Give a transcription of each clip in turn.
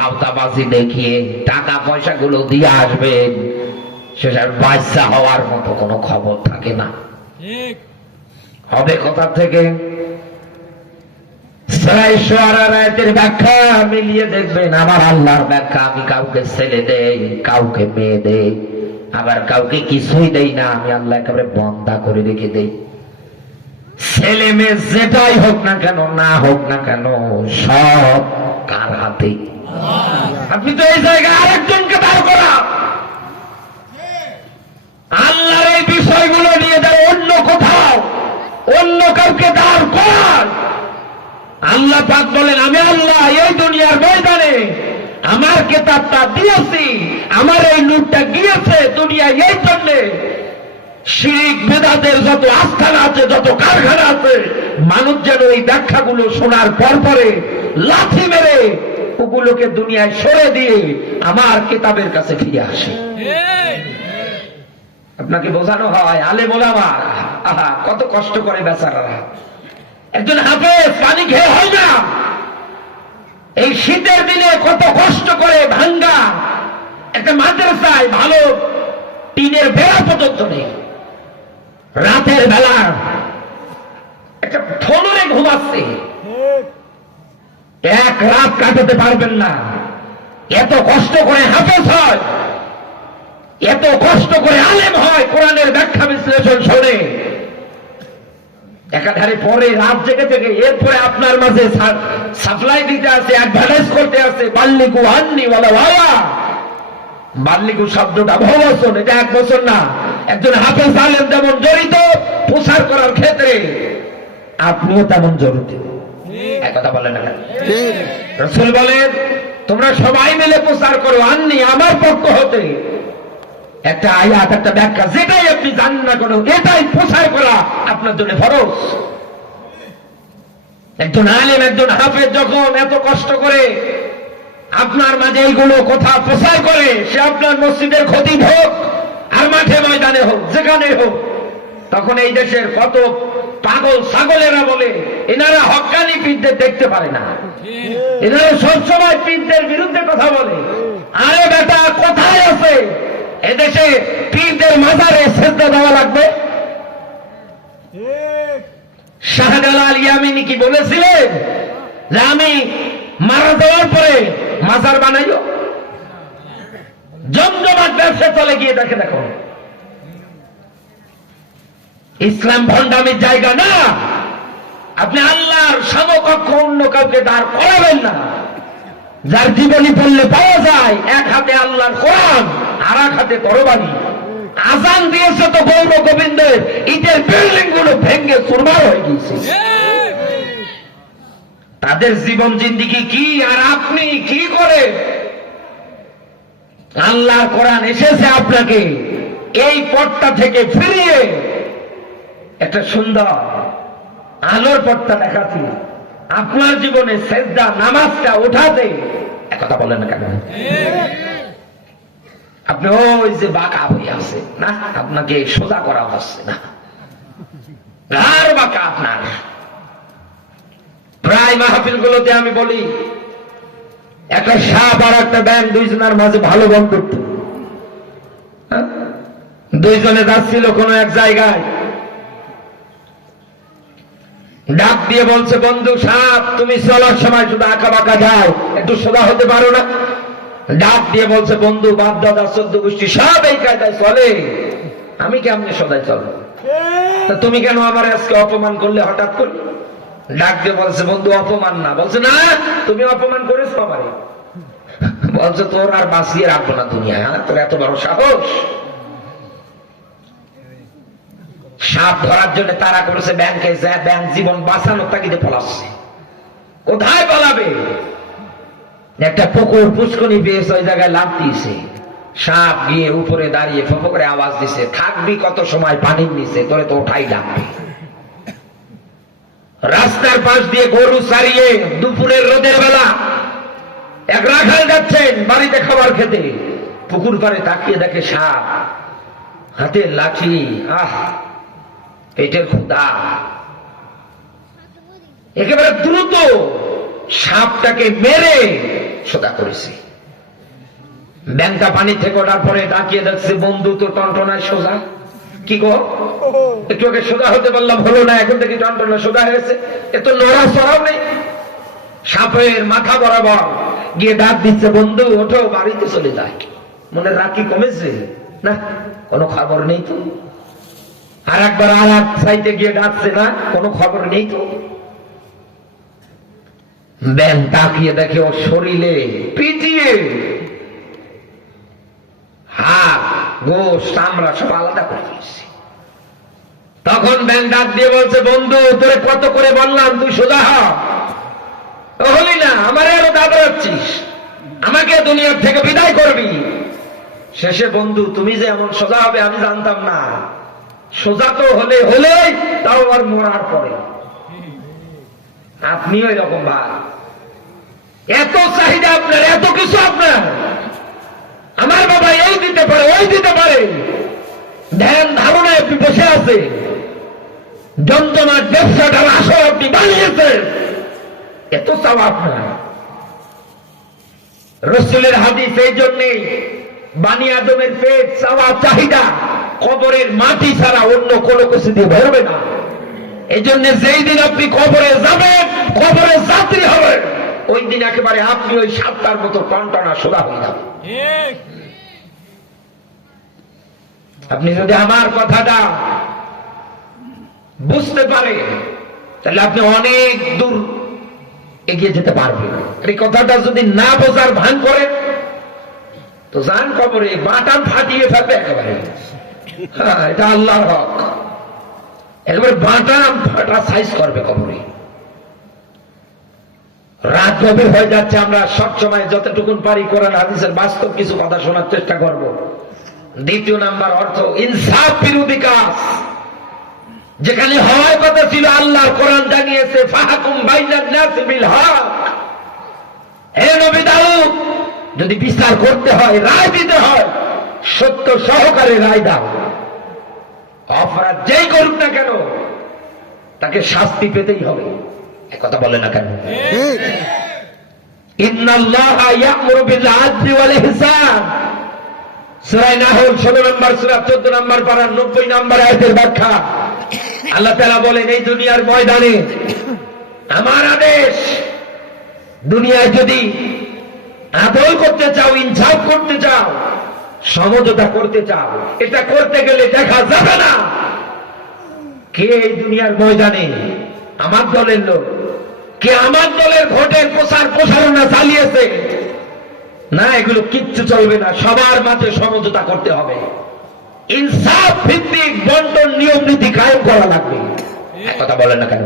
ভাওতাবাজি দেখিয়ে টাকা পয়সা গুলো দিয়ে আসবেন, শেষের বাচ্চা হওয়ার মতো কোনো খবর থাকে না। হবে কোথা থেকে? ব্যাখ্যা মিলিয়ে দেখবেন, আমার আল্লাহর ব্যাখ্যা। আমি কাউকে ছেলে দেই, কাউকে মেয়ে দেই, আবার কাউকে কিছুই দেই না। আমি আল্লাহ একেবারে বন্ধা করে রেখে দেই। ছেলে মেয়ে যেটাই হোক না কেন, না হোক না কেন, সব কার হাতে? আপনি তো এই জায়গায় আরেকজনকে দাঁড় করা। আল্লাহর এই বিষয়গুলো নিয়ে যারা অন্য কোথাও অন্য কাউকে দাঁড় করান, আল্লাহ পাক বলেন, আমি আল্লাহ এই দুনিয়ার ময়দানে আমার কিতাবটা দিয়েছি, আমার এই নূরটা গিয়েছে দুনিয়ায় এই জন্যে শিরক বিদআতের যত আস্থানা আছে, যত কারখানা আছে, মানুষ যেন এই ব্যাখ্যাগুলো শোনার পর পরে লাথি মেরে ওগুলোকে দুনিয়ায় সরে দিয়ে আমার কিতাবের কাছে ফিরে আসে। আপনাকে বোঝানো হয় আলেম ওলামা আহা কত কষ্ট করে বেচারারা। একজন হাফেজ পানি খেয়ে হয় না, এই শীতের দিনে কত কষ্ট করে ভাঙ্গা একটা মাদ্রাসায় ভালো টিনের বেড়া পর্যন্ত নেই, রাতের বেলা একটা ফ্লোরে ঘুমাচ্ছে, এক রাত কাটাতে পারবেন না। এত কষ্ট করে হাফেজ হয়, এত কষ্ট করে আলেম হয়, কোরআনের ব্যাখ্যা বিশ্লেষণ শোনে, একাধারে পরে রাত জেগে থেকে এরপরে আপনার মাঝে সাপ্লাই দিতে আছে, অ্যাডভার্টাইজ করতে আছে, বাল্লিকু আন্নি ওয়ালা ওয়ালা। বাল্লিকু শব্দটা বহু বছর, এটা এক বছর না। একজন হাফেজ আলেম যেমন জড়িত প্রচার করার ক্ষেত্রে, আপনিও তেমন জড়িত। এক কথা বলেন না? রাসূল বলেন, তোমরা সবাই মিলে প্রচার করো আন্নি, আমার পক্ষ হতে। একটা আয়াত, একটা ব্যাখ্যা, যেটাই আপনি জানেন না কেন, এটাই প্রচার করা আপনার জন্য ফরজ। একজন আলেম, একজন হাফেজ যখন এত কষ্ট করে আপনার মাঝে এইগুলো কথা প্রচার করে, সে আপনার মসজিদের খতিব হোক আর মাঠে ময়দানে হোক, যেখানে হোক, তখন এই দেশের কত পাগল ছাগলেরা বলে এনারা হক্কানি পীরদের দেখতে পারে না, এনারা সবসময় পীরদের বিরুদ্ধে কথা বলে। আরে বেটা, কোথায় আছে এদেশে পীরদের মাজারে সেজদা দেওয়া লাগবে? শাহজালাল ইয়ামিনী কি বলেছিলেন যে আমি মারা যাওয়ার পরে মাজার বানাইও? জমজমাট ব্যবসা চলে গিয়ে দেখে, দেখো ইসলাম ভণ্ডামির জায়গা না। আপনি আল্লাহর সমকক্ষ অন্য কাউকে দাঁড় করাবেন না। যার জীবনী পড়লে পাওয়া যায়, এক হাতে আল্লাহর কোরআন আর এক হাতে তরবারি। আজান দিয়েছে তো গৌর গোবিন্দের, ইটের বিল্ডিং গুলো ভেঙে চুরমার হয়ে গিয়েছে। তাদের জীবন জিন্দিগি কি আর আপনি কি করে? আল্লাহর কোরআন এসেছে আপনাকে এই পথটা থেকে ফিরিয়ে একটা সুন্দর আলোর পথটা দেখাচ্ছি, আপনার জীবনে সেজদা নামাজটা উঠাতে। একথা বলেন না কেন? আপনি ওই যে বাঁকা হয়ে আছে না, আপনাকে সোজা করা হচ্ছে না, আর বাঁকা আপনার। প্রায় মাহফিল গুলোতে আমি বলি, একটা সাপ আর একটা ব্যাং দুইজনের মাঝে ভালো বন্ধুত্ব। দুইজনে যাচ্ছিল কোনো এক জায়গায়, ডাক দিয়ে বলছে, বন্ধু সাপ, তুমি চলার সময় শুধু আঁকা বাঁকা যাও, একটু সোজা হতে পারো না? ডাক দিয়ে বলছে, বন্ধু বাপ দাদা 14 গোষ্ঠী সব এই কায়দায় চলে, আমি কেমনে সোজায় চলবো? তা তুমি কেন আমার আজকে অপমান করলে হঠাৎ করে? ডাক দিয়ে বলছে, বন্ধু অপমান না। বলছে, না তুমি অপমান করেছো আমারে। বলছে, তোর আর বাঁচিয়ে রাখবো না দুনিয়ায়, তোর এত বড় সাহস। সাপ ধরার জন্য তারা করেছে ব্যাংকে, ব্যাংক জীবন বাঁচানোর তাগিদে পলাচ্ছে। কোথায় পালাবে? একটা পুকুর পুষ্কনি পেয়েছে, ওই জায়গায় লাফ দিয়েছে। সাপ গিয়ে উপরে দাঁড়িয়ে ফো করে আওয়াজ দিছে, থাকবি কত সময় পানির নিচে, তোরে তো ওঠাই লাগবে। রাস্তার পাশ দিয়ে গরু সারিয়ে দুপুরের রোদের বেলা এক রাখাল যাচ্ছেন বাড়িতে খাবার খেতে, পুকুর পাড়ে তাকিয়ে দেখে সাপ, হাতে লাঠি, আহ পেটের ক্ষুধা, একেবারে দ্রুত সাপটাকে মেরে সোজা করেছি। ব্যাংকটা পানি থেকে ওঠার পরে ডাকিয়ে দেখছে, বন্ধু তো টনটনায় সোজা। কি গো, একটু আগে সোজা হতে পারলাম, হলো না, এখন থেকে টনটনা সোজা হয়েছে, এত নড়া চড়াও নেই। সাপের মাথা বরাবর গিয়ে ডাক দিচ্ছে, বন্ধু ওঠো, বাড়িতে চলে যায়। মনে রাগ কি কমেছে? না, কোনো খবর নেই তো। আর একবার আর এক সাইডে গিয়ে ডাকছে, না, কোনো খবর নেই তো। ব্যাং তাকিয়ে দেখে ওর শরীরে পিটিয়ে হাত, গোশ, চামড়া সব আলাদা করে দিয়েছে। তখন ব্যাং ডাক দিয়ে বলছে, বন্ধু তোরে কত করে বললাম তুই সোজা হ, হলি না, আমারে আরো দাবড়াচ্ছিস, আমাকে দুনিয়ার থেকে বিদায় করবি। শেষে বন্ধু তুমি যে এমন সোজা হবে আমি জানতাম না। সোজা তো হলে তাও আবার মরার পরে। আপনিও এরকম ভাই, এত চাহিদা আপনার, এত কিছু আপনার। আমার বাবা এই দিতে পারে, ওই দিতে পারে, ধ্যান ধারণায় আপনি বসে আছে, যন্ত্রণার ব্যবসাটার আসল আপনি বানিয়েছেন, এত চাওয়া আপনার। রসুলের হাদিস এই জন্যে, বানি আদমের পেট চাওয়া চাহিদা কবরের মাটি ছাড়া অন্য কোনো কিছু দিয়ে ভরবে না। এই জন্য যেই দিন আপনি কবরে যাবেন, কবরে যাত্রী হবেন, ওই দিন একেবারে আপনি ওই সাতটার মতো টনটনা সোজা হয়ে যাবেন। আপনি যদি আমার কথাটা বুঝতে পারেন, তাহলে আপনি অনেক দূর এগিয়ে যেতে পারবেন। এই কথাটা যদি না বোঝার ভান করেন, তো যান কবরে, বাটাম ফাটিয়ে ফেলবে একেবারে। হ্যাঁ, এটা আল্লাহর হক, একেবারে বাটাম ফাটা সাইজ করবে কবরে। রাত গভীর হয়ে যাচ্ছে, আমরা সবসময় যতটুকুন পারি কোরআন হাদিসের বাস্তব কিছু কথা শোনার চেষ্টা করব। দ্বিতীয় নাম্বার অর্থ, ইনসাফ বিরোধী কাজ। যেখানে হয় কথা ছিল, আল্লাহর কোরআন জানিয়েছে, ফাহকুম বাইনান নাস বিল হক। হে নবী দাউদ, যদি বিচার করতে হয়, রায় দিতে হয়, সত্য সহকারে রায় দাও। অপরাধ যেই করুক না কেন, তাকে শাস্তি পেতেই হবে। কথা বলে না কেন? ইন্নাল্লাহা ইয়া'মুরু বিল আদলি ওয়াল ইহসান। সূরা নাহল 16 নম্বর সূরা 14 নম্বর পারা 90 নম্বর আয়াতের ব্যাখ্যা। আল্লাহ তাআলা বলেন, এই দুনিয়ার ময়দানে আমার আদেশ, দুনিয়ায় যদি আদল করতে চাও, ইনসাফ করতে চাও, সমঝোতা করতে চাও, এটা করতে গেলে দেখা যাবে না কে এই দুনিয়ার ময়দানে আমার দলের লোক, কে আমার দলের ভোটের প্রচার প্রসারণা চালিয়েছে। না, এগুলো কিচ্ছু চলবে না, সবার মাঝে সমঝোতা করতে হবে। ইনসাফ ভিত্তিক বন্টন নিয়ম নীতি কায়েম করা লাগবে। কথা বলেন না কেন?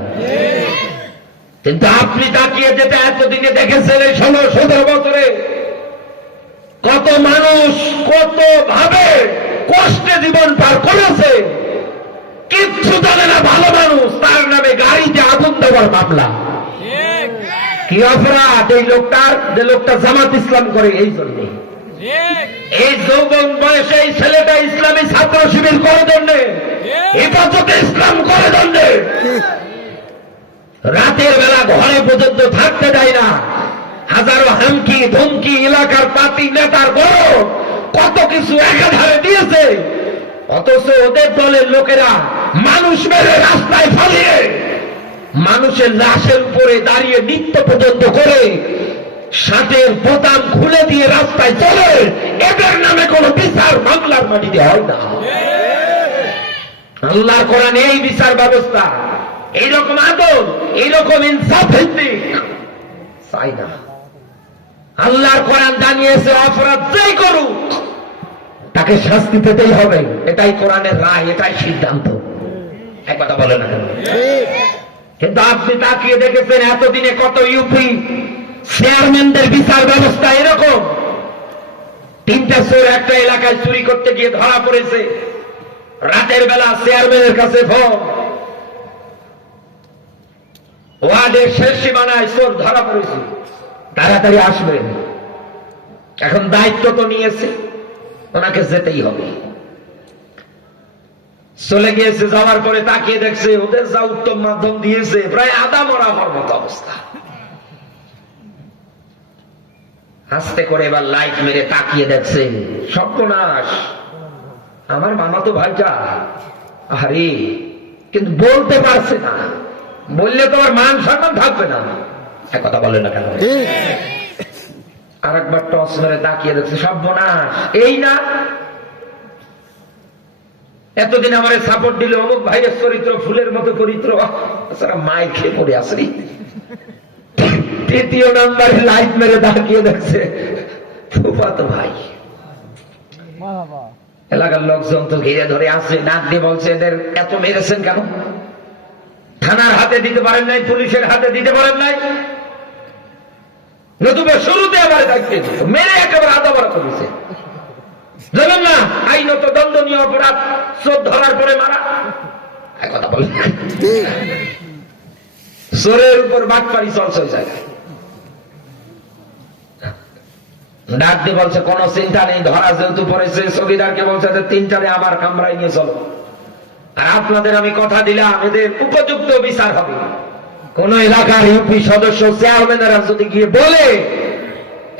কিন্তু আপনি তাকিয়ে যেটা এতদিনে দেখেছেন, এই 16-17 বছরে কত মানুষ কত ভাবে কষ্টে জীবন পার করেছে, কিচ্ছু জানে না ভালো মানুষ, তার নামে গাড়িতে আগুন দেওয়ার মামলা। কি অপরাধ এই লোকটার? যে লোকটা জামাত ইসলাম করে, এই জন্য এই যৌবন বয়সে এই ছেলেটা ইসলামী ছাত্র শিবির করে জন্যে, হেফাজতে ইসলাম করে জন্যে, রাতের বেলা ঘরে পর্যন্ত থাকতে দেয় না, হাজারো হামকি ধমকি, এলাকার পার্টি নেতার বড় কত কিছু একাধারে দিয়েছে। অথচ ওদের দলের লোকেরা মানুষ মেরে রাস্তায় ফালিয়ে, মানুষের লাশের উপরে দাঁড়িয়ে নৃত্য পর্যন্ত করে, শার্টের বোতাম খুলে দিয়ে রাস্তায় চলে, এদের নামে কোন বিচার মামলার মাটিতে হয় না। আল্লাহর কোরআনে এই বিচার ব্যবস্থা, এইরকম আদল, এইরকম ইনসাফ ভিত্তিক চাই না। আল্লাহর কোরআন জানিয়েছে, অপরাধ যেই করুক তাকে শাস্তি পেতেই হবে। এটাই কোরআনের রায়, এটাই সিদ্ধান্ত। এক কথা বলে না কেন? কিন্তু আপনি তাকিয়ে দেখেছেন এতদিনে কত ইউপি চেয়ারম্যানদের বিচার ব্যবস্থা এরকম। 3টা চোর একটা এলাকায় চুরি করতে গিয়ে ধরা পড়েছে, রাতের বেলা চেয়ারম্যানের কাছে ফোন, ওয়ার্ডের শেষ সীমানায় চোর ধরা পড়েছে, তাড়াতাড়ি আসবেন। এখন দায়িত্ব তো নিয়েছে, ওনাকে যেতেই হবে। চলে গিয়েছে, যাওয়ার পরে তাকিয়ে দেখছে ওদের যা উত্তম মাধ্যম দিয়েছে, প্রায় আদা মরা হওয়ার মতো অবস্থা। আস্তে করে এবার লাইট মেরে তাকিয়ে দেখছে, সর্বনাশ, আমার মামা তো ভাইটা। আরে, কিন্তু বলতে পারছে না, বললে তো আর মান সম্মান থাকবে না। এক কথা বলে না কেন? আর একবার টস মেরে তাকিয়ে দেখছে, সর্বনাশ, এই না এতদিন আমার সাপোর্ট দিল অমুক ভাইয়ের চরিত্র ফুলের মতো চরিত্র, মাই খেয়ে পড়ে আসরি। তৃতীয় নাম্বারে লাইট মেরে তাকিয়ে দেখছে, ফুফাতো ভাই। এলাকার লোকজন তো ঘিরে ধরে আসে, নাক দিয়ে বলছে, এদের এত মেরেছেন কেন? থানার হাতে দিতে পারেন নাই, পুলিশের হাতে দিতে পারেন নাই, নতুবা শুরুতে আবার দায়িত্বে মেরে একেবারে আদা বড় করেছে। জানেন না আইনত দণ্ডনীয় অপরাধ, চোর ধরার পরে মারা। এক কথা বলেন, চোরের উপর বাটপাড়ি চলছে ওই জায়গায়। ডাক দিয়ে বলছে, কোন চিন্তা নেই, ধরা যেহেতু পড়েছে, চৌকিদারকে বলছে, তিনটারে আমার কামরায় নিয়ে চলো, আর আপনাদের আমি কথা দিলাম, এদের উপযুক্ত বিচার হবে। কোন এলাকার ইউপি সদস্য চেয়ারম্যানেরা যদি গিয়ে বলে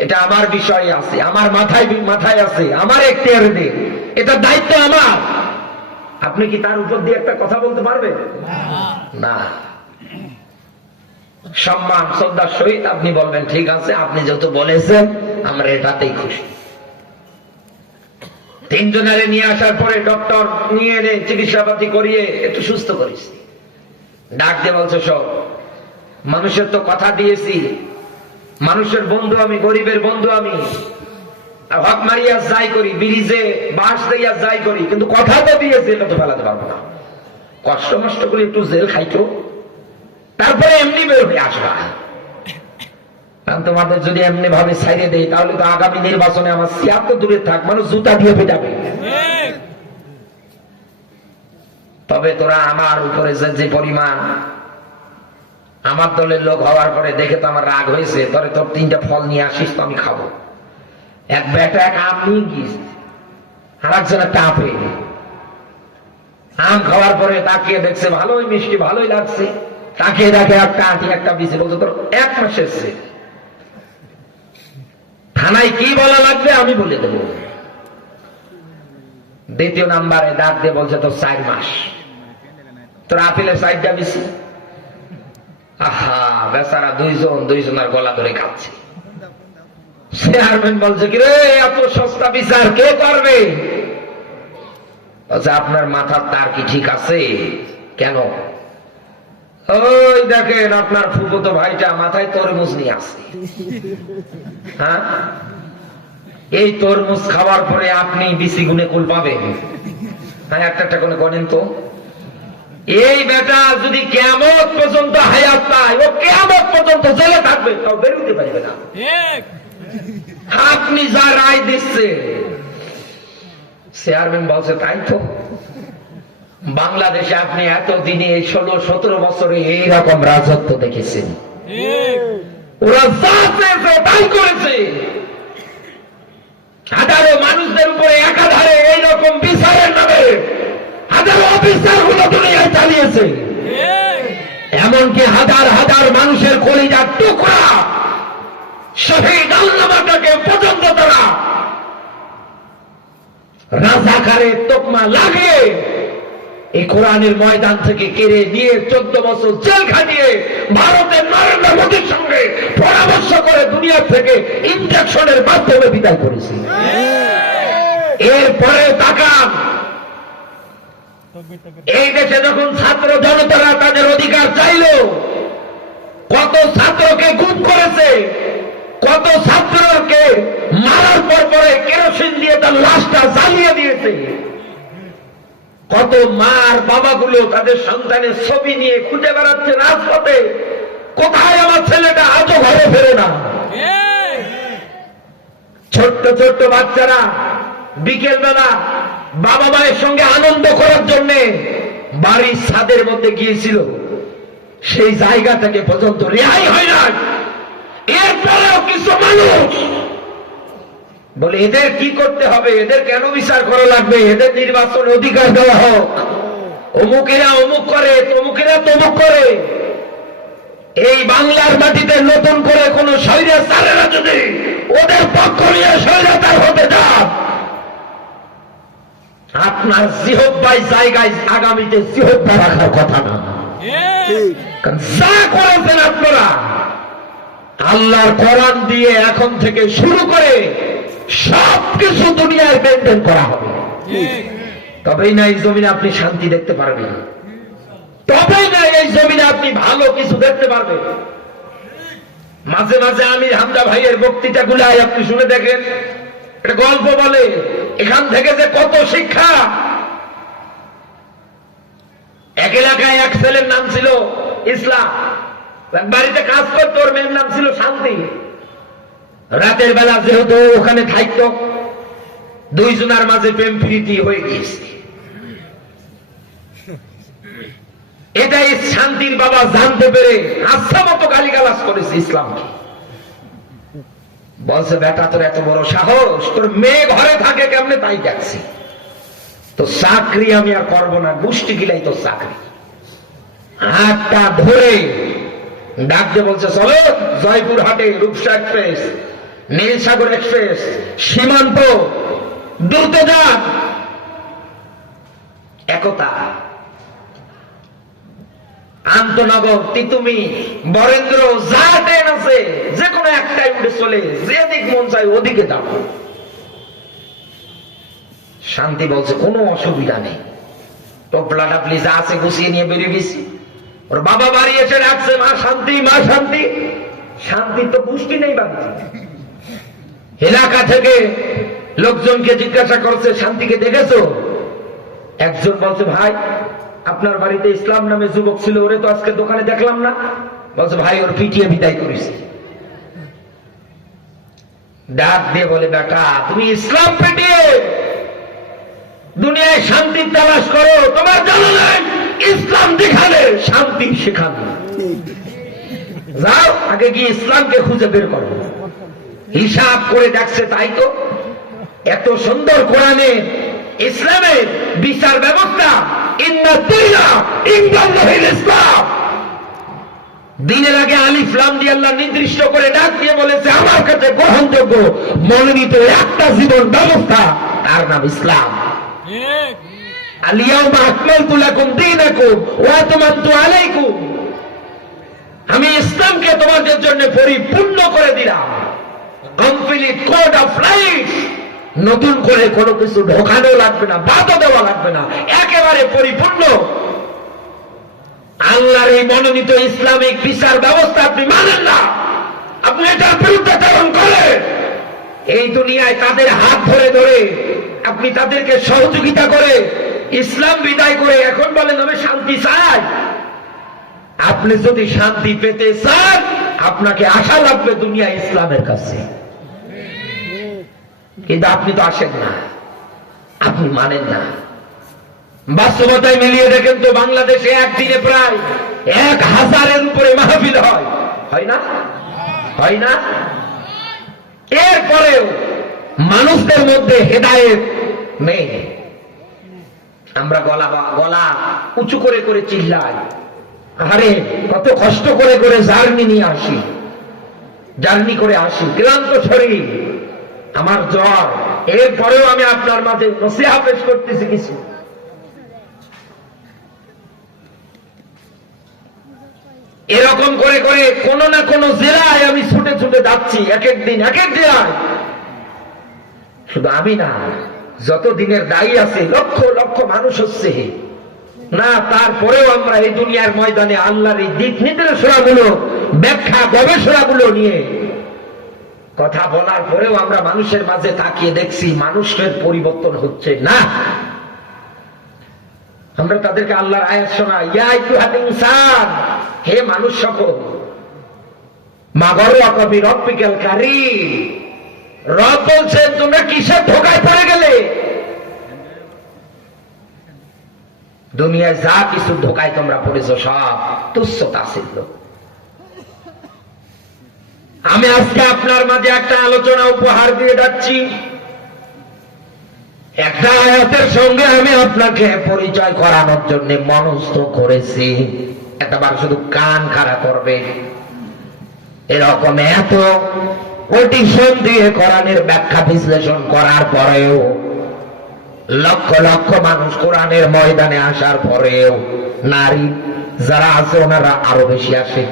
এটা আমার বিষয়ে আছে, আমার মাথায় আছে, আমার এখতিয়ারে নেই, এটা দায়িত্ব আমার, আপনি কি তার উপর দিয়ে একটা কথা বলতে পারবেন? না। সম্মান শ্রদ্ধার সহিত আপনি বলবেন, ঠিক আছে, আপনি যেহেতু বলেছেন আমরা এটাতেই খুশি। তিনজনের নিয়ে আসার পরে ডক্টর নিয়ে এনে চিকিৎসাপাতি করিয়ে একটু সুস্থ করিস। ডাক দিয়ে বলছে, সব মানুষের তো কথা দিয়েছি, মানুষের বন্ধু আমি, গরিবের বন্ধু আমি, হক মারিয়া যাই করি, ব্রিজে বাঁশ দিয়া যাই করি, কিন্তু কথা তো দিয়েছি, এটা তো ফেলাতে পারবো না। কষ্ট মষ্ট করে একটু জেল খাইতো, তারপরে এমনি বের হয়ে আসবা। তোমাদের যদি এমনি ভাবে ছাইড়ে দেয়, তাহলে তো আগামী নির্বাচনে আমার সিয়ার তো দূরে থাক, মানুষ জুতা দিয়ে পেটাবে। তবে তোরা আমার উপরে যে পরিমাণ, আমার দলের লোক হওয়ার পরে দেখে তো আমার রাগ হয়েছে, তোরে তোর তিনটা ফল নিয়ে আসিস তো আমি খাবো। এক বেটা এক আম নিয়ে গিস, আর একজন একটা আপেল। আম খাওয়ার পরে তাকিয়ে দেখছে ভালোই মিষ্টি, ভালোই লাগছে, তাকিয়ে দেখে একটা আঁটি একটা বিছে, বলছে তোর 1 মাস এসছে, থানায় কি বলা লাগবে আমি বলে দেবো। দ্বিতীয় নাম্বারে ডাক দিয়ে বলছে, তোর 4 মাস, তোর আপেলের 4টা বিছে। আহা, বেচারা দুইজনের গলা ধরে কাঁদছে। চেয়ারম্যান বলছে, কি রে, এত সস্তা বিচার কে করবে? বলছে, আপনার মাথার তার কি ঠিক আছে? কেন? ওই দেখেন আপনার ফুফুতো ভাইটা মাথায় তরমুজ নিয়ে আসে। হ্যাঁ, এই তরমুজ খাওয়ার পরে আপনি বিসি গুণে কুল পাবেন। হ্যাঁ, একটা করে গণেন তো। এই বেটা যদি কিয়ামত পর্যন্ত হায়াত পায়, ও কিয়ামত পর্যন্ত জেলে থাকবে, তাও বেরোতে পারবে না। আপনি যা রায় দিচ্ছে। চেয়ারম্যান বলছে, তাই তো, বাংলাদেশে আপনি এতদিনে 16-17 বছরে এইরকম রাজত্ব দেখেছেন। ওরা যা চেয়েছে তাই করেছে। হাজারো মানুষদের উপরে একাধারে এইরকম বিচারের নামে হাজারো অফিসার গুলো দুনিয়ায় চালিয়েছে। এমনকি হাজার হাজার মানুষের কলিজার টুকরা শহীদ আল্লামাটাকে পর্যন্ত তারা রাজাকারের তকমা লাগিয়ে এই কোরআনের ময়দান থেকে কেড়ে নিয়ে 14 বছর জেল খাটিয়ে ভারতের নরেন্দ্র মোদীর সঙ্গে পরামর্শ করে দুনিয়া থেকে ইনজেকশনের মাধ্যমে বিদায় করেছে। এরপরে তাকান, এই দেশে যখন ছাত্র জনতারা তাদের অধিকার চাইল, কত ছাত্রকে গুম করেছে, কত ছাত্রকে মারার পরে কেরোসিন দিয়ে তার লাশটা জ্বালিয়ে দিয়েছে। কত মার বাবাগুলো তাদের সন্তানের ছবি নিয়ে খুঁজে বেড়াচ্ছে রাজপথে, কোথায় আমার ছেলেটা, আজও ঘরে ফেরে না। ছোট্ট ছোট্ট বাচ্চারা বিকেল বেলা বাবা মায়ের সঙ্গে আনন্দ করার জন্য বাড়ির ছাদের মধ্যে গিয়েছিল, সেই জায়গা থেকে পর্যন্ত রেহাই হয় না। এরপরেও কিছু মানুষ বলে এদের কি করতে হবে, এদের কেন বিচার করা লাগবে, এদের নির্বাচন অধিকার দেওয়া হোক, অমুকেরা অমুক করে, তমুকেরা তমুক করে। এই বাংলার মাটিতে নতুন করে কোন স্বৈরাচারেরা যদি ওদের পক্ষ নিয়ে স্বৈরাচার হতে যান, আপনার জিহ্বার জায়গায় আগামীতে জিহ্বা রাখার কথা না। যা করেছেন আপনারা আল্লাহর কোরআন দিয়ে এখন থেকে শুরু করে সবকিছু দুনিয়ায় মেনটেন করা হবে, তবেই না এই জমিনে আপনি শান্তি দেখতে পারবেন, তবেই না এই জমিনে আপনি ভালো কিছু দেখতে পারবেন। মাঝে মাঝে আমির হামজা ভাইয়ের বক্তৃতা গুলাই আপনি শুনে দেখেন, এটা গল্প বলে, এখান থেকে যে কত শিক্ষা। এক এলাকায় এক ছেলের নাম ছিল ইসলাম, বাড়িতে কাজ করতো, ওর মেয়ের নাম ছিল শান্তি। রাতের বেলা যেহেতু ওখানে থাকতো, দুইজনের মাঝে প্রেম প্রীতি হয়ে গিয়েছে। এটাই শান্তির বাবা জানতে পেরে আচ্ছা মতো গালিগালাজ করেছে ইসলামকে। বলছে, বেটা তোর এত বড় সাহস, তোর মেয়ে ঘরে থাকে কেমনে তাই দেখছি, তো চাকরি আমি আর করবো না, গোষ্ঠী গিলাই তোর চাকরি। হাতটা ধরে ডাক দিয়ে বলছে, চলো জয়পুর হাটে রূপসা এক্সপ্রেস, নীলসাগর এক্সপ্রেস, সীমান্ত, দ্রুত যান। একতা, আন্তনগর, তিতুমি, বরেন্দ্র, যা ট্রেন আছে যে কোনো একটাই উঠে চলে, যেদিক মন চাই ওদিকে যাও। শান্তি বলছে, কোনো অসুবিধা নেই, টোপলা টাপলি যা আছে গুছিয়ে নিয়ে বেরিয়ে গেছি। ওর বাবা বাড়ি এসে রাখছে, মা শান্তি, মা শান্তি। শান্তির তো পুষ্টি নেই বাড়িতে। এলাকা থেকে লোকজনকে জিজ্ঞাসা করছে, শান্তিকে দেখেছো? একজন বলছে, ভাই আপনার বাড়িতে ইসলাম নামে যুবক ছিল, ওরে তো আজকে দোকানে দেখলাম না। বলছে, ভাই ওর পিটিয়ে বিদায় করেছে। ডাক দিয়ে বলে, বেটা তুমি ইসলাম পিটিয়ে দুনিয়ায় শান্তির তালাশ করো, তোমার জানা নাই ইসলাম যেখানে শান্তি সেখানে। যাও আগে গিয়ে ইসলামকে খুঁজে বের করো। হিসাব করে দেখছে, তাই তো এত সুন্দর কোরআনে ইসলামের বিচার ব্যবস্থা, ইসলাম দিনের আগে আলিফ লাম দিয়ে আল্লাহ নির্দিষ্ট করে ডাক দিয়ে বলেছে, আমার কাছে গ্রহণযোগ্য মনোনীত একটা জীবন ব্যবস্থা, তার নাম ইসলাম। আলিয়াউমা আকমালতু লাকুম দীনাকুম ওয়া আতমামতু আলাইকুম, আমি ইসলামকে তোমাদের জন্য পরিপূর্ণ করে দিলাম। কমপ্লিট কোড অফ লাইফ, নতুন করে কোনো কিছু ঢোকানো লাগবে না, বাধা দেওয়া লাগবে না, একেবারে পরিপূর্ণ। আল্লাহর এই মনোনীত ইসলামিক বিচার ব্যবস্থা আপনি মানেন না, আপনি এটার বিরুদ্ধে চারণ করেন। এই দুনিয়ায় তাদের হাত ধরে ধরে আপনি তাদেরকে সহযোগিতা করে ইসলাম বিদায় করে এখন বলেন আমি শান্তি চাই। আপনি যদি শান্তি পেতে চান, আপনাকে আশা লাগবে দুনিয়া ইসলামের কাছে, কিন্তু আপনি তো আসেন না, আপনি মানেন না। বাস্তবতায় মিলিয়ে দেখেন তো, বাংলাদেশে একদিনে প্রায় 1000-এর উপরে মাহফিল হয়, হয় না? হয় না? এরপরেও মানুষদের মধ্যে হেদায়েত নেই। আমরা গলা উঁচু করে করে চিল্লাই, আরে কত কষ্ট করে করে জার্নি করে আসি, ক্লান্ত শরীর, আমার জ্বর, এরপরেও আমি আপনার মাঝে নসিহত পেশ করতেছি কিছু। এরকম করে করে কোন না কোন জেলায় আমি ছুটে ছুটে যাচ্ছি, এক এক দিন এক এক জেলায়। শুধু আমি না, যত দিনের দায়ী আছে, লক্ষ লক্ষ মানুষ হচ্ছে না, তারপরেও আমরা এই দুনিয়ার ময়দানে আল্লাহর এই দিক নির্দেশনাগুলো, ব্যাখ্যা গবেষণাগুলো নিয়ে কথা বলার পরেও আমরা মানুষের মাঝে তাকিয়ে দেখছি মানুষের পরিবর্তন হচ্ছে না। আমরা তাদেরকে আল্লাহর আয়াত শোনাই, ইয়া আইয়ুহাল ইনসান, হে মানুষ সকল, মা গররাকা বিরব্বিকাল কারীম, রব বলছেন তোমরা কিসের ধোঁকায় পড়ে গেলে? দুনিয়ায় যা কিছু ধোঁকায় তোমরা পড়েছো সব তুচ্ছ তাচ্ছিল্য। আমি আজকে আপনার মাঝে একটা আলোচনা উপহার দিয়ে যাচ্ছি, একটা আয়াতের সঙ্গে আমি আপনাকে পরিচয় করানোর জন্য মনস্থ করেছি। একবার শুধু কান খাড়া করবে, এরকম এত কোটিশন দিয়ে কোরআনের ব্যাখ্যা বিশ্লেষণ করার পরেও, লক্ষ লক্ষ মানুষ কোরআনের ময়দানে আসার পরেও নারী যারা আছে ওনারা আরো বেশি আসে।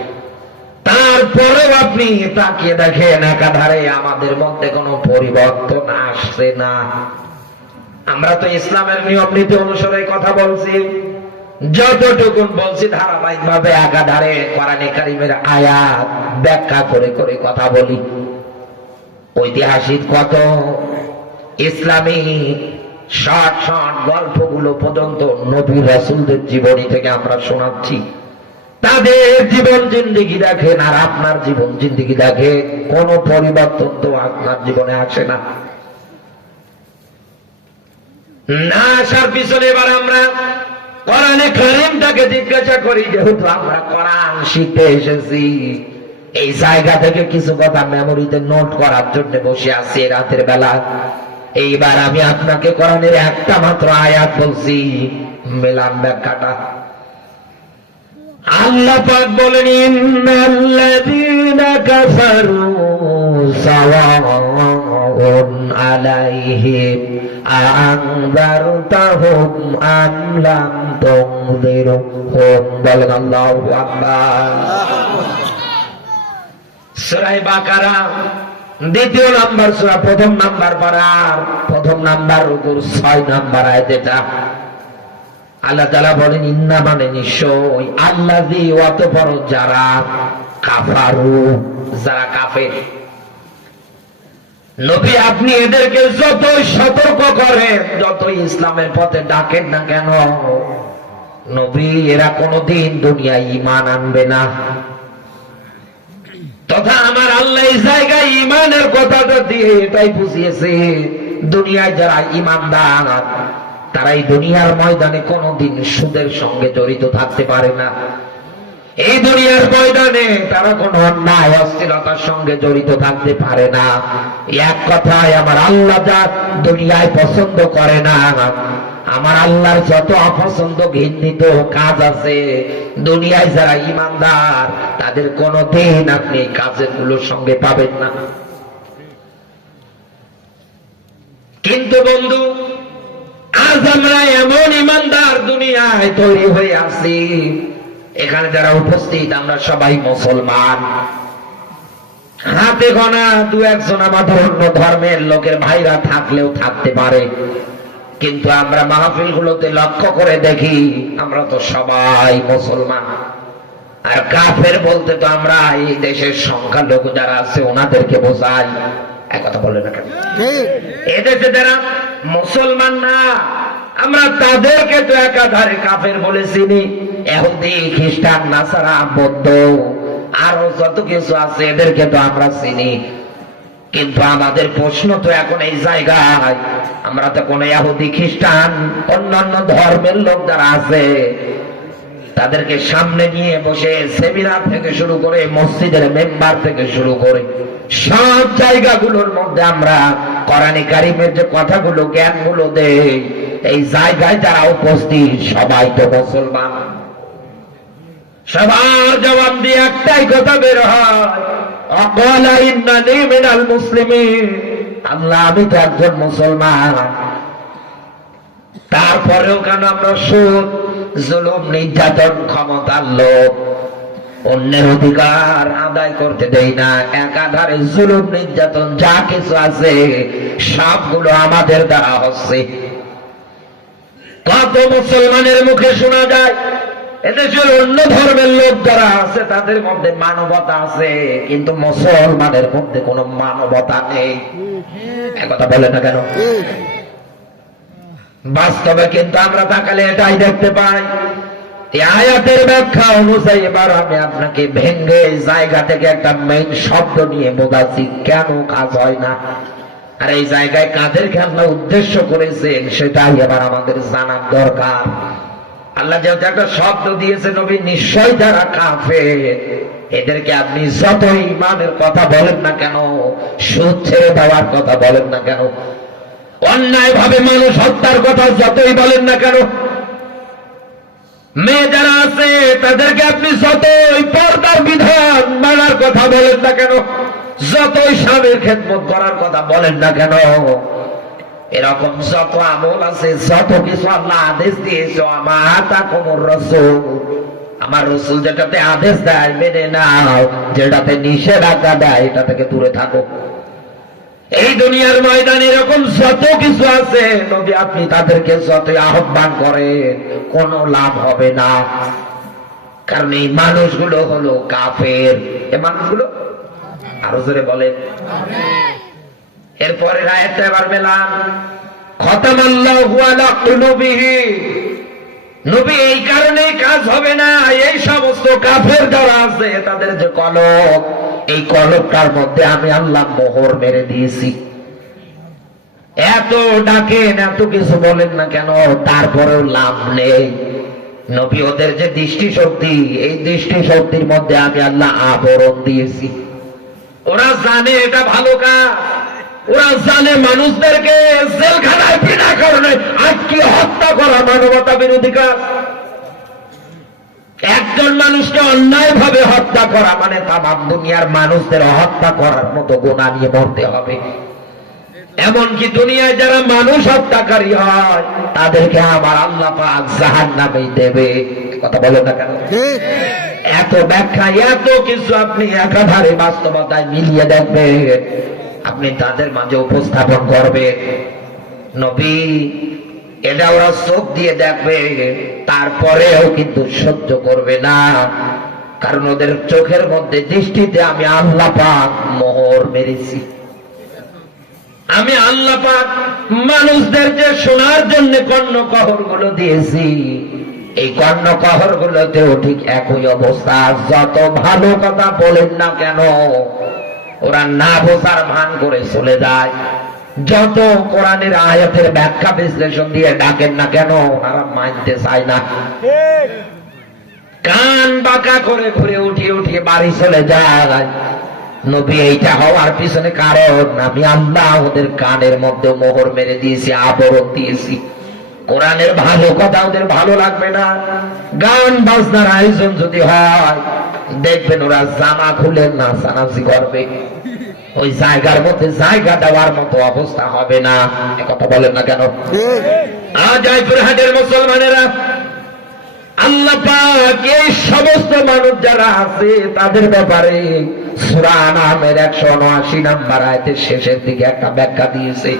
তারপরেও আপনি তাকিয়ে দেখেন একাধারে আমাদের মধ্যে কোনো পরিবর্তন আসছে না। আমরা তো ইসলামের নিয়ম নীতি অনুসারে কথা বলছি, যতটুকুন বলছি ধারাবাহিক ভাবে একাধারে কোরআনে কারিমের আয়াত ব্যাখ্যা করে করে কথা বলি। ঐতিহাসিক কত ইসলামী শর্ট শর্ট গল্পগুলো পর্যন্ত নবী রাসূলদের জীবনী থেকে আমরা শোনাচ্ছি। তাদের জীবন জিন্দেগি দেখেন আর আপনার জীবন জিন্দেগি দেখে, কোনো পরিবর্তন তো আপনার জীবনে আসে না। না আসার পিছনে এবার আমরা কোরআনে কারীমটাকে জিজ্ঞাসা করি, যেহেতু আমরা কোরআন শিখতে এসেছি, এই জায়গা থেকে কিছু কথা মেমোরিতে নোট করার জন্য বসে আছি রাতের বেলা। এইবার আমি আপনাকে কোরআনের একটা মাত্র আয়াত বলছি, মেলান ব্যাখ্যাটা। আল্লাহ পাক বলেন, ইন্নাল্লাযীনা কাফারু সাওয়াউন আলাইহিম আ'আনযারতাহুম আম লাম তুনযিরহুম। বলেন আল্লাহু আকবার। সূরা বাকারা দ্বিতীয় নাম্বার সূরা, প্রথম নাম্বার পারার প্রথম নাম্বার রুকুর 6 নাম্বার আয়াত। এটা আল্লাহ তাআলা বলেন, ইন্না মানে নিশ্চয়, আল্লাযী অতঃপর যারা, কাফারু যারা কাফের। নবী আপনি এদেরকে যতই সতর্ক করেন, যতই ইসলামের পথে ডাকেন না কেন, নবী এরা কোনদিন দুনিয়ায় ঈমান আনবে না। তথা আমার আল্লাহ এই জায়গায় ঈমানের কথাটা দিয়ে এটাই বুঝিয়েছে, দুনিয়ায় যারা ঈমানদার তারা এই দুনিয়ার ময়দানে কোনদিন সুদের সঙ্গে জড়িত থাকতে পারে না। এই দুনিয়ার ময়দানে তারা কোন অন্যায় অশ্লীলতার সঙ্গে জড়িত থাকতে পারে না। এক কথায় আমার আল্লাহ যা দুনিয়ায় পছন্দ করে না, আমার আল্লাহর যত অপছন্দ ঘৃণিত কাজ আছে, দুনিয়ায় যারা ঈমানদার তাদের কোনদিন আপনি এই কাজগুলোর সঙ্গে পাবেন না। কিন্তু বন্ধু, আজ আমরা এমন ঈমানদার দুনিয়ায় তৈরি হয়ে আছি, এখানে যারা উপস্থিত আমরা সবাই মুসলমান। হাতে গোনা দু একজন আমাদের অন্য ধর্মের লোকের ভাইরা থাকলেও থাকতে পারে, কিন্তু আমরা মাহফিলগুলোতে লক্ষ্য করে দেখি আমরা তো সবাই মুসলমান। আর কাফের বলতে তো আমরা এই দেশের সংখ্যালঘু যারা আছে ওনাদেরকে বোঝাই। এক কথা বলে না কেন? এদেশে যারা মুসলমান না, আমরা তাদেরকে তো একাধারে কাফের বলে চিনি। ইহুদি, খ্রিস্টান, নাসারা, বৌদ্ধ আরো যত কিছু আছে এদেরকে তো আমরা চিনি। কিন্তু আমাদের প্রশ্ন তো এখন এই জায়গায়, আমরা তো কোন ইহুদি, খ্রিস্টান, অন্যান্য ধর্মের লোক যারা আছে তাদেরকে সামনে নিয়ে বসে সেমিনার থেকে শুরু করে মসজিদের মেম্বার থেকে শুরু করে সব জায়গাগুলোর মধ্যে আমরা কোরআনে কারিমের যে কথাগুলো জ্ঞানগুলো দেই, এই জায়গায় যারা উপস্থিত সবাই তো মুসলমান। সবার জবাব দিয়ে একটাই কথা বের হয়, আকালা ইন্নানি মিনাল মুসলিমিন। আল্লাহ আমি তো একজন মুসলমান। তারপরেও কেন আমরা সুদ, জুলুম, নির্যাতন, ক্ষমতার লোভ, অন্যের অধিকার আদায় করতে দেই না? একাধারে জুলুম, নির্যাতন যা কিছু আছে সবগুলো আমাদের দ্বারা হচ্ছে। কত মুসলমানের মুখে শোনা যায় এদেশের অন্য ধর্মের লোক যারা আছে তাদের মধ্যে মানবতা আছে, কিন্তু মুসলমানের মধ্যে কোনো মানবতা নেই। একথা বলে না কেন? বাস্তবে কিন্তু আমরা তাকালে এটাই দেখতে পাই। এই আয়াতের ব্যাখ্যা অনুযায়ী এবার আমি আপনাকে ভেঙ্গে জায়গা থেকে একটা মেইন শব্দ নিয়ে বোঝাচ্ছি কেন কাজ হয় না। আর এই জায়গায় কাদেরকে আল্লাহ উদ্দেশ্য করেছেন সেটাই এবার আমাদের জানার দরকার। আল্লাহ যেহেতু একটা শব্দ দিয়েছে, নবী নিশ্চয় যারা কাফের এদেরকে আপনি যত ঈমানের কথা বলেন না কেন, সুদ ছেড়ে দেওয়ার কথা বলেন না কেন, অন্যায় ভাবে মানুষ হত্যার কথা যতই বলেন না কেন, মেয়ে যারা আছে তাদেরকে আপনি যতই পর্দার বিধান মানার কথা বলেন না কেন, যতই স্বামীর খেদমত করার কথা বলেন না কেন, এরকম যত আমল আছে, যত কিছু আল্লাহ আদেশ দিয়েছে, আমার রসুল যেটাতে আদেশ দেয় মেনে নাও, যেটাতে নিষেধাজ্ঞা দেয় এটা থেকে দূরে থাকো। এই দুনিয়ার ময়দানে এরকম যত কিছু আছে, নবী আপনি তাদেরকে যতই আহ্বান করেন কোনো লাভ হবে না, কারণ এই মানুষগুলো হলো কাফের। এই মানুষগুলো আরো জোরে বলে। এরপরে আয়াতটা এবার পেলাম, খতামাল্লাহু আলা কুলুবিহি, নবী এই কারণে কাজ হবে না, এই সমস্ত কাফের যারা আছে তাদের যে কলব, এই কলবটার মধ্যে আমি আল্লাহ মোহর মেরে দিয়েছি। এত ডাকেন, এত কিছু বলেন না কেন, তারপরেও লাভ নেই। নবী ওদের যে দৃষ্টি শক্তি, এই দৃষ্টি শক্তির মধ্যে আমি আল্লাহ আবরণ দিয়েছি। ওরা জানে এটা ভালো কাজ, ওরা জানে মানুষদেরকে জেলখানায় বিনা কারণে আটকে হত্যা করা মানবতা বিরোধী কাজ। একজন মানুষকে অন্যায় ভাবে হত্যা করা মানে তামাম দুনিয়ার মানুষদের হত্যা করার মতো গুনাহ নিয়ে মরতে হবে। এমনকি দুনিয়ায় যারা মানুষ হত্যাকারী হয় তাদেরকে আমার আল্লাহ পাক জাহান্নামে দেবে। কথা বলে না কেন? এত ব্যাখ্যা, এত কিছু আপনি একাধারে বাস্তবতায় মিলিয়ে দেখবেন, আপনি তাদের মাঝে উপস্থাপন করবেন। নবী এটা ওরা চোখ দিয়ে দেখবে, তারপরেও কিন্তু সহ্য করবে না, কারণ ওদের চোখের মধ্যে দৃষ্টিতে আমি আল্লাহ পাক মোহর মেরেছি। আমি আল্লাহ পাক মানুষদের যে শোনার জন্য কর্ণকহর গুলো দিয়েছি, এই কর্ণকহর গুলোতেও ঠিক একই অবস্থা। যত ভালো কথা বলেন না কেন, ওরা না বোঝার ভান করে চলে যায়। যত কোরআনের আয়াতের ব্যাখ্যা বিশ্লেষণ দিয়ে ডাকেন না কেন, ওনারা মানতে চায় না। কান বাঁকা করে ঘুরে উঠিয়ে উঠিয়ে বাড়ি চলে যায়। নবী এইটা হওয়ার পিছনে কারণ আমি আল্লাহ ওদের কানের মধ্যে মোহর মেরে দিয়েছি, আবরণ দিয়েছি। কোরআনের ভালো কথা ওদের ভালো লাগবে না। গান বাজনার আয়োজন যদি হয়, দেখবেন ওরা জামা খুলে নাচানাচি করবে। ওই জায়গার মধ্যে জায়গা দেওয়ার মতো অবস্থা হবে না। কথা বলেন না কেন? আজ জয়পুরহাটের মুসলমানেরা, আল্লাহ পাক এই সমস্ত মানুষ যারা আছে তাদের ব্যাপারে সূরা আনআমের 179 নম্বর আয়াতের শেষের দিকে একটা ব্যাখ্যা দিয়েছে।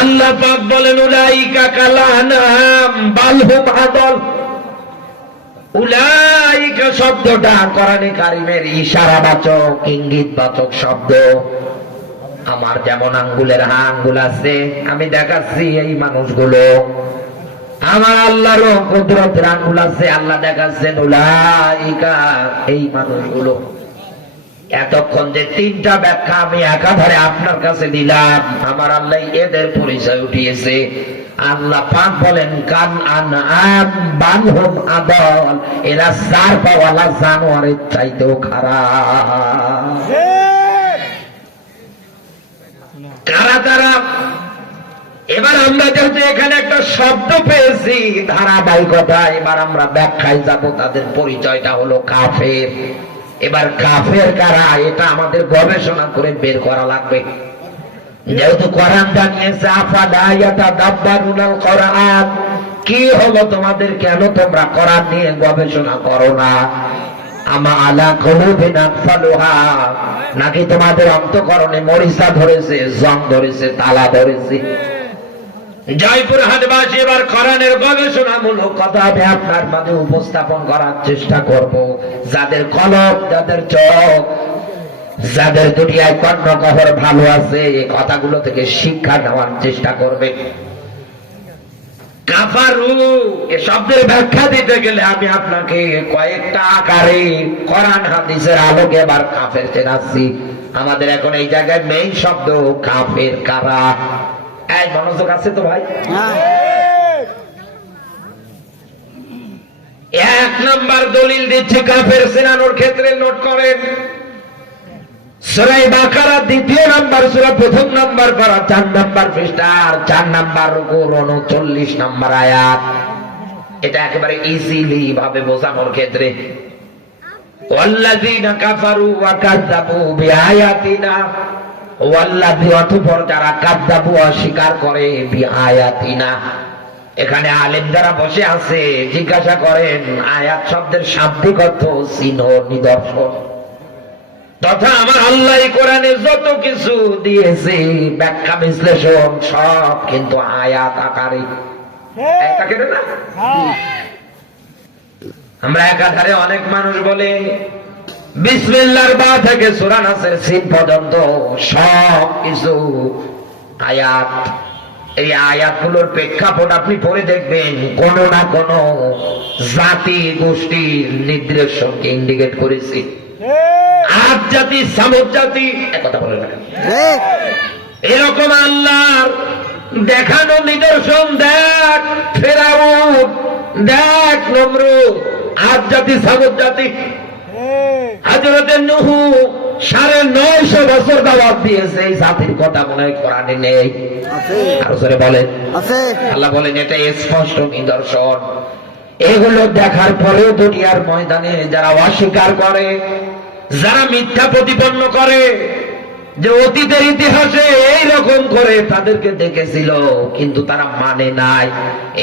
আল্লাহ পাক বলেন, উলাইকা কালানাম বাল হুম আদল। উলাইকা শব্দটা কোরআনে কারিমের ইশারাবাচক, ইঙ্গিতবাচক শব্দ। আমার যেমন আঙ্গুলের আঙ্গুল আছে, আমি দেখাচ্ছি এই মানুষগুলো। আমার আল্লাহর কুদরতের আঙ্গুল আছে, আল্লাহ দেখাচ্ছেন উলাইকা, এই মানুষগুলো। এতক্ষণ যে তিনটা ব্যাখ্যা আমি একাধারে আপনার কাছে দিলাম, আমার আল্লাহ এদের পরিচয় উঠিয়েছে। আল্লাহ পাক বলেন, কান আনআম বালহুম আদল, এরা চার পাওয়ালা জানোয়ারের চাইতেও খারাপ। কারা তারা? এবার আমরা যেহেতু এখানে একটা শব্দ পেয়েছি ধারাবাহিকতা, এবার আমরা ব্যাখ্যায় যাব। তাদের পরিচয়টা হলো কাফের। এবার কাফের কারা এটা আমাদের গবেষণা করে বের করা লাগবে। যেহেতু কোরআন জানিয়েছে আফালা ইয়াতাদাব্বারুনাল কোরআন, কি হলো তোমাদের, কেন তোমরা কোরআন নিয়ে গবেষণা করো না? আমা আলা কুলুবিন আকফালুহা, নাকি তোমাদের অন্তঃকরণে মরিচা ধরেছে, জং ধরেছে, তালা ধরেছে? জয়পুরহাটবাসী এবার কোরআনের গবেষণামূলক কথা আমি আপনার মাঝে উপস্থাপন করার চেষ্টা করব। যাদের কলব, যাদের চোখ, যাদের দুনিয়ায় কর্ণকহর ভালো আছে, এই কথাগুলো থেকে শিক্ষা নেওয়ার চেষ্টা করবে। কাফারু এ শব্দের ব্যাখ্যা দিতে গেলে আমি আপনাকে কয়েকটা আকারে কোরআন হাদিসের আলোকে এবার কাফের চেনাচ্ছি। আমাদের এখন এই জায়গায় মেইন শব্দ কাফের কারা। এই মনোযোগ আছে তো ভাই? এক নাম্বার দলিল দিচ্ছে কাফের চেনানোর ক্ষেত্রে, নোট করেন। সূরা বাকারা 2 নাম্বার সূরা 1 নাম্বার পারা 4 নাম্বার পৃষ্ঠা 4 নাম্বার রুকু 39 নাম্বার আয়াত। এটা একেবারে ইজিলি ভাবে বোঝানোর ক্ষেত্রে ওয়াল্লাযীনা কাফারু ওয়া কাযযাবু বিআয়াতিনা, ওয়াল্লাযী অতঃপর যারা কাযযাবু অস্বীকার করে বিআয়াতিনা। এখানে আলেম যারা বসে আছে জিজ্ঞাসা করেন আয়াত শব্দের শাব্দিক অর্থ চিহ্ন, নিদর্শন, তথা আমার আল্লাহ কোরআনে যত কিছু দিয়েছে ব্যাখ্যা বিশ্লেষণ সব কিন্তু আয়াত আকারে। না আমরা একাধারে অনেক মানুষ বলে বিসমিল্লাহর বা থেকে সূরা নাসের সিন পর্যন্ত সব কিছু আয়াত। এই আয়াতগুলোর প্রেক্ষাপট আপনি পড়ে দেখবেন কোন না কোন জাতি গোষ্ঠীর নির্দেশনকে ইন্ডিকেট করেছে। আদ জাতি, সামুদ জাতি, একথা বলে না এরকম আল্লাহর দেখানো নিদর্শন দেখ ফেরাউন, দেখ নমরুদ, আদ জাতি, সামুদ জাতি। হযরতে নূহ ৯৫০ বছর দাওয়াত দিয়েছে, এই জাতির কথা মনে হয় কোরআনে নেই। আরো জোরে বলেন আছে। আল্লাহ বলেন এটা স্পষ্ট নিদর্শন। এগুলো দেখার পরেও দুনিয়ার ময়দানে যারা অস্বীকার করে, যারা মিথ্যা প্রতিপন্ন করে যে অতীতের ইতিহাসে এইরকম করে তাদেরকে দেখেছিল কিন্তু তারা মানে নাই,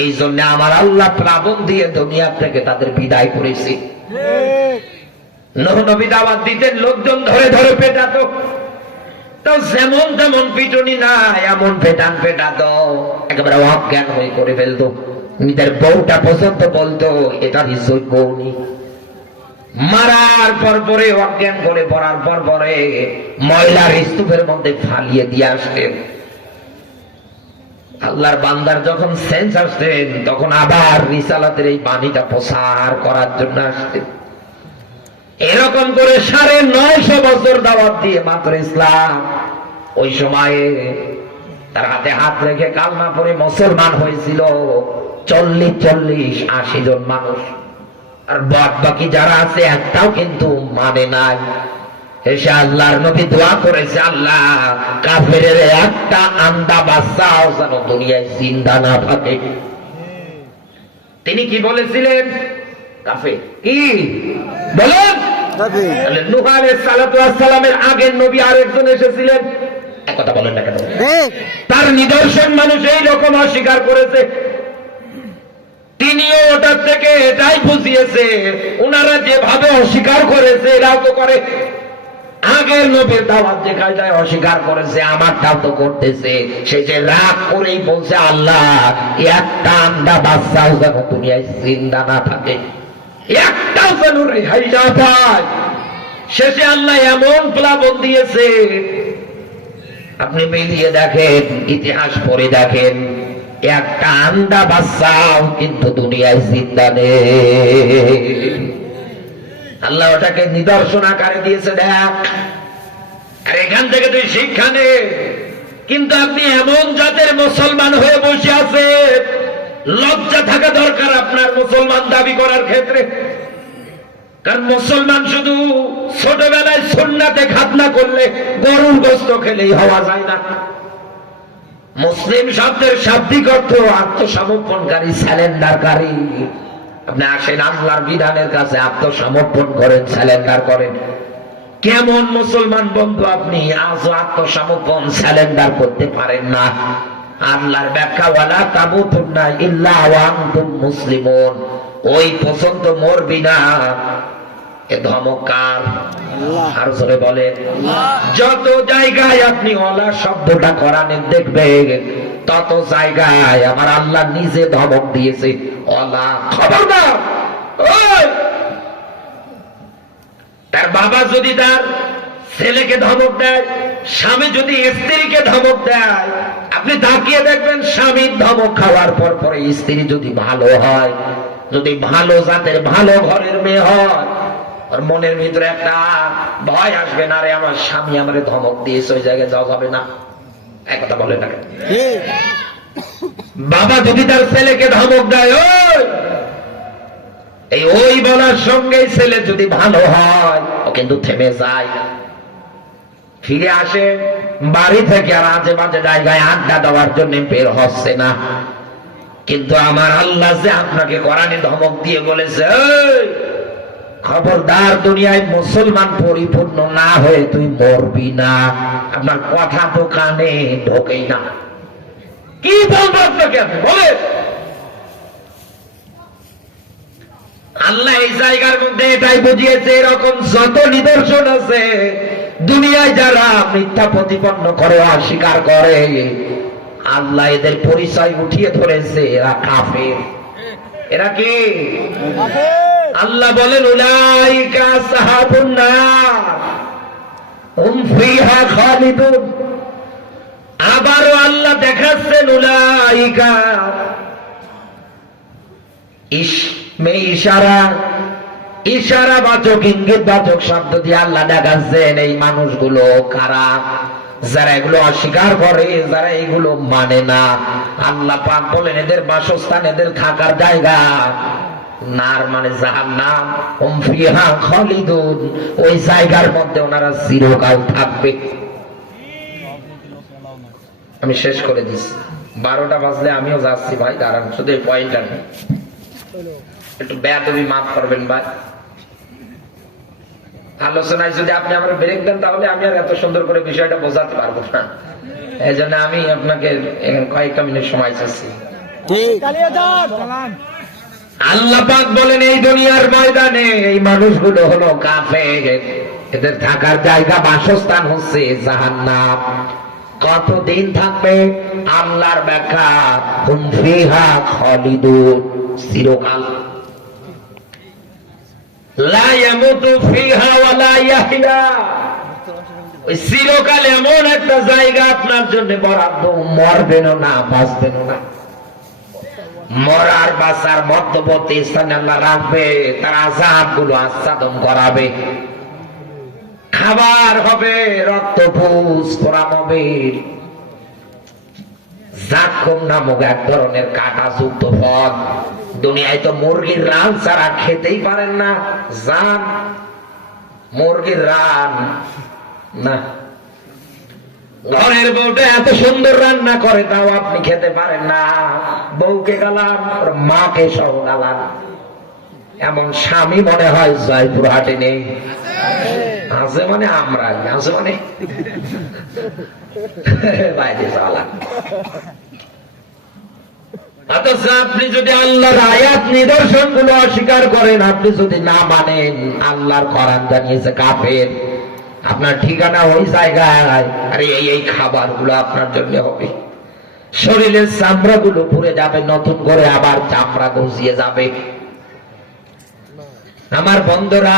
এই জন্য আমার আল্লাহ প্লাবন দিয়ে দুনিয়া থেকে তাদের বিদায় করেছে। নূহ নবী দাওয়াত দিতেন, লোকজন ধরে ধরে পেটাতো, তো যেমন তেমন পিটুনি না, এমন পেটান পেটাতো একেবারে অজ্ঞান হয়ে করে ফেলতো। নিজের বউটা পর্যন্ত বলতো এটা নিশ্চয় বউনি। মারার পর পরে অজ্ঞান করে পড়ার পর পরে ময়লার স্তূপের মধ্যে ফালিয়ে দিয়ে আসতেন। আল্লাহর বান্দার যখন সেন্স আসতেন তখন আবার রিসালাতের এই বাণীটা প্রসার করার জন্য আসতেন। এরকম করে ৯৫০ বছর দাওয়াত দিয়ে মাত্র ইসলাম ওই সময়ে তার হাতে হাত রেখে কালমা পড়ে মুসলমান হয়েছিল ৪০-৮০ জন মানুষ। আর বাদ বাকি যারা আছে একটাও কিন্তু মানে নাই। এসে আল্লাহর নবী দোয়া করেছে, আল্লাহ কাফেরের একটা আন্দা বাচ্চাও যেন দুনিয়ায় জিন্দা না থাকে। তিনি কি বলেছিলেন? কাফের কি বলেন? নূহ আলাইহিস সালাতু ওয়াস সালামের আগের নবী আরেকজন এসেছিলেন, একথা বলেন না কেন? তার নিদর্শন মানুষ এই রকম অস্বীকার করেছে, তিনিও ওটার থেকে এটাই বুঝিয়েছে ওনারা যেভাবে অস্বীকার করেছে এরাও তো করে। আগের নবীর দাওয়াত যে কায়দায় অস্বীকার করেছে আমারটাও তো করতেছে। সে যে রাগ করেই বলছে আল্লাহ একটা আন্দা বাচ্চাও যেন দুনিয়ায় জিন্দা না থাকে, একটাও যেন রেহাই না পায়। শেষে আল্লাহ এমন প্লাবন দিয়েছে, আপনি মিলিয়ে দেখেন, ইতিহাস পড়ে দেখেন, একটা আন্দা বাচ্চাও কিন্তু দুনিয়ায় জিন্দা নেই। আল্লাহ ওটাকে নিদর্শন আকারে দিয়েছে, দেখ আর এখান থেকে তুই শিক্ষা নে। কিন্তু আপনি এমন জাতের মুসলমান হয়ে বসে আছে, লজ্জা থাকা দরকার আপনার মুসলমান দাবি করার ক্ষেত্রে। কারণ মুসলমান শুধু ছোটবেলায় সুন্নাতে খাতনা করলে গরুর গোশত খেলেই হওয়া যায় না। মুসলিম শব্দের শাব্দিক অর্থ আত্মসমর্পণকারী, স্যালেন্ডারকারী। আপনি আসেন আল্লাহর বিধানের কাছে আত্মসমর্পণ করেন, স্যালেন্ডার করেন। কেমন মুসলমান বন্ধু আপনি আজও আত্মসমর্পণ স্যালেন্ডার করতে পারেন না? আল্লাহর ব্যাখ্যা ওয়ালা তামুতুন্না ইল্লা ওয়া আনতুম মুসলিমুন, ওই পর্যন্ত মরবি না। এ ধমকার আর জোরে বলেন। যত জায়গায় আপনি ওয়ালা শব্দটা কোরআনে দেখবেন তত জায়গায় আমার আল্লাহ নিজে ধমক দিয়েছে, ওয়ালা খবরদার। তার বাবা যদি তার ছেলেকে ধমক দেয়, স্বামী যদি স্ত্রীকে ধমক দেয়, আপনি তাকিয়ে দেখবেন স্বামীর ধমক খাওয়ার পর পরে স্ত্রী যদি ভালো হয়, যদি ভালো জাতের ভালো ঘরের মেয়ে হয়, ওর মনের ভিতরে একটা ভয় আসবে না, রে আমার স্বামী আমারে ধমক দিয়েছে, ওই জায়গায় যাওয়া যাবে না। একথা বলে না। বাবা যদি তার ছেলেকে ধমক দেয়, ওই বলার সঙ্গে ছেলে যদি ভালো হয় ও কিন্তু থেমে যায়, ফিরে আসে বাড়ি থেকে, আর আজে বাজে জায়গায় আড্ডা দেওয়ার জন্য বের হচ্ছে না। কিন্তু আমার আল্লাহ যে আপনাকে কোরআনে ধমক দিয়ে বলেছে, খবরদার, দুনিয়ায় মুসলমান পরিপূর্ণ না হয়ে তুই মরবি না। আপনার কথা তো কানে ঢোকেই না। কি বলবো আপনাকে, আপনি বলেন। আল্লাহ এই জায়গার মধ্যে এটাই বুঝিয়েছে, এরকম যত নিদর্শন আছে দুনিয়ায় যারা মিথ্যা প্রতিপন্ন করে, অস্বীকার করে, আল্লাহ এদের পরিচয় উঠিয়ে ধরেছে, এরা কাফের। এরা কি? আল্লাহ বলেন উলাইকা আসহাবুন নার হুম ফিহা খালিদুন। আবারও আল্লাহ দেখাচ্ছেন উলাইকা, ইশারা বাচক, ইঙ্গিত বাচক শব্দ দিয়ে আল্লাহ দেখাচ্ছেন এই মানুষগুলো কারা, যারা এগুলো অস্বীকার করে, যারা এগুলো মানে না। আল্লাহ পাক বলেন এদের বাসস্থান, এদের থাকার জায়গা নার মানে জাহান্নাম, হুম ফিহা খালিদুন, ওই জায়গার মধ্যে ওনারা চিরকাল থাকবে। আমি শেষ করে দিচ্ছি, 12টা বাজলে আমিও যাচ্ছি ভাই, দাঁড়ান, শুধু এই পয়েন্টটা নেই, একটু বেয়াদবি মাফ করবেন ভাই। আলোচনায় যদি আপনি আমার ব্রেক দেন তাহলে আমি আর এত সুন্দর করে বিষয়টা বোঝাতে পারবো না। এই জন্য আমি আপনাকে কয়েকটা মিনিট সময় চাচ্ছি। আল্লাহ পাক বলেন এই দুনিয়ার ময়দানে এই মানুষগুলো হলো কাফের, এদের থাকার জায়গা, বাসস্থান হচ্ছে জাহান্নাম। কতদিন থাকবে? আল্লাহর ব্যাখ্যা হুম ফিহা খালিদুন, চিরকাল। লা ইয়ামুতু ফিহা ওয়া লা ইয়াহইয়া, ওই চিরকাল এমন একটা জায়গা আপনার জন্য বরাদ্দ, মরবেন না, বাঁচবেন না। মরার বাঁচার মধ্যবর্তী স্থানে আল্লাহ রাখবে, তার আযাব গুলো আচ্ছাদন করাবে। খাবার হবে রক্তপুষ পোড়াবে, জাকুম নামক এক ধরনের কাঁটাযুক্ত ফল। দুনিয়ায় তো মুরগির রান ছাড়া খেতেই পারেন না, জান মুরগির রান না। ঘরের বউটা এত সুন্দর রান্না করে, তাও আপনি খেতে পারেন না। বউকে গালান, মাকে সহ গালান। এমন স্বামী মনে হয় জয়পুর হাটে নেই। আছে মানে আমরা, আছে মানে বাইরে চালান। অথচ আপনি যদি আল্লাহর আয়াত নিদর্শন গুলো অস্বীকার করেন, আপনি যদি না মানেন, আল্লাহর কোরআন জানিয়েছে কাফের, আপনার ঠিকানা ওই জায়গায়। আরে এই খাবার গুলো আপনার জন্য হবে, শরীরের চামড়া গুলো পুড়ে যাবে, নতুন করে আবার চামড়া গজিয়ে যাবে। আমার বন্ধুরা,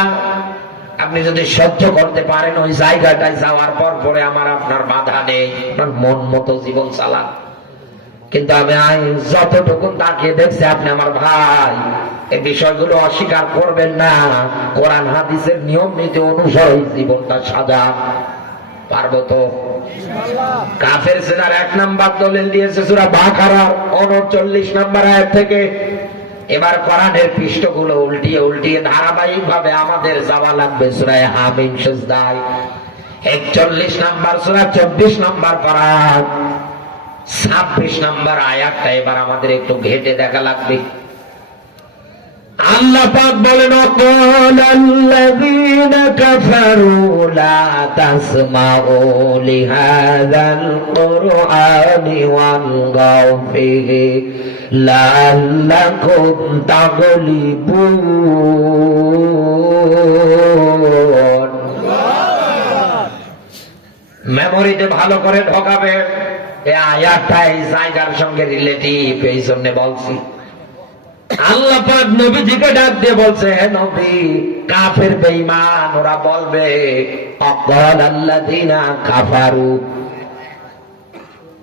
আপনি যদি সহ্য করতে পারেন ওই জায়গাটায় যাওয়ার পর পরে আমার আপনার বাধা নেই, আপনার মন মতো জীবন চালান। কিন্তু আমি যতটুকু তাকিয়ে দেখছি, আপনি আমার ভাই, এই বিষয়গুলো অস্বীকার করবেন না। কোরআন হাদিসের নিয়ম নীতি অনুসারে জীবনটা সাজান, পারবো তো? কাফের সেনার 1 নাম্বার দলিল দিয়েছে সূরা বাকারার 39 নাম্বার আয়াত থেকে। এবার কোরআনের পৃষ্ঠাগুলো উল্টিয়ে উল্টিয়ে ধারাবাহিক ভাবে আমাদের যাওয়া লাগবে সূরা হামিম সিজদায়। 41 নাম্বার সূরা, 24 নাম্বার পারা, 26 নাম্বার আয়াতটা এবার আমাদের একটু ঘেটে দেখা লাগবে। আল্লাহ পাক বলেন ওয়াকালাল্লাযীনা কাফারু লা তাসমাউ লিহাযাল কুরআনি ওয়ালগাউ ফীহি লাআল্লাকুম তাগলিবুন। মেমোরিতে ভালো করে ঢোকাবে। এই আয়াতটা এই জায়গার সঙ্গে রিলেটিভ, এই জন্য বলছি। আল্লাহ পাক নবীজিকে ডাক দিয়ে বলছে, হে নবী, কাফের বেঈমান ওরা বলবে, আল্লাযীনা কাফারু,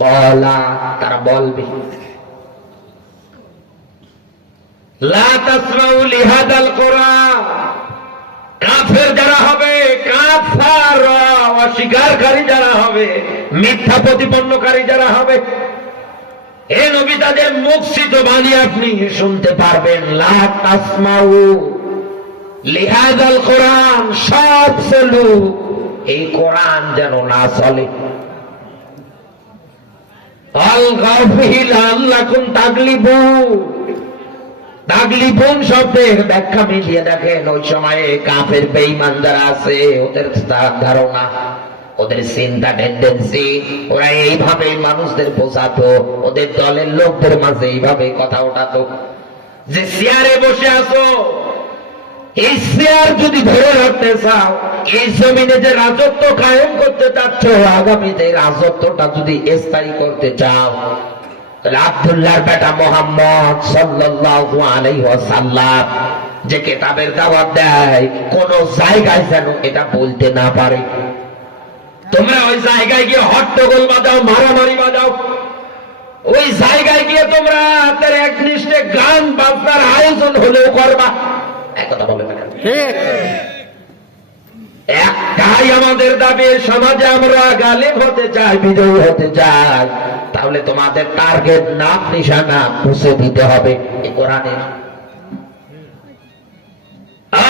বলা তারা বলবে, লা তাসমাউ লিহাদাল কুরআন। কাফের যারা হবে, কাফার অস্বীকারী যারা হবে, মিথ্যা প্রতিপন্নকারী যারা হবে, এ নবী তাদের মুখ সিত বানিয়ে আপনি শুনতে পারবেন। লা তাসমাউ লিহাদাল কুরআন, সব চলু, এই কোরআন যেন না চলে। আল গাফিল আল্লাকুম তাগলিবু, তাগলিবুন শব্দের ব্যাখ্যা মিলিয়ে দেখেন, ওই সময়ে কাফের বেঈমান যারা আছে ওদের ধারণা, ওদের চিন্তা, টেন্ডেন্সি, ওরা এইভাবে মানুষদের বোঝাতো, ওদের দলের লোকদের মাঝে এইভাবে কথা ওঠাতো যে চেয়ারে বসে আছো, এই চেয়ার যদি ধরে রাখতে চাও, এই জমিনে যে রাজত্ব কায়েম করতে চাচ্ছ, আগামীতে রাজত্বটা যদি স্থায়ী করতে চাও, তাহলে আব্দুল্লাহর বেটা মুহাম্মদ সাল্লাল্লাহু আলাইহি ওয়াসাল্লাম যে কিতাবের দাওয়াত দেয়, কোন জায়গায় যেন এটা বলতে না পারে। তোমরা ওই জায়গায় গিয়ে হট্টগোল বাজাও, মারামারি বাজাও, ওই জায়গায় গিয়ে তোমরা তার একনিষ্ঠে গান বাজনার আয়োজন হলেও করবা। কথা বলে না, একটাই আমাদের দাবি, সমাজে আমরা গালিব হতে চাই, বিজয়ী হতে চাই, তাহলে তোমাদের টার্গেট, নাম নিশানা মুছে দিতে হবে এই কোরআনের।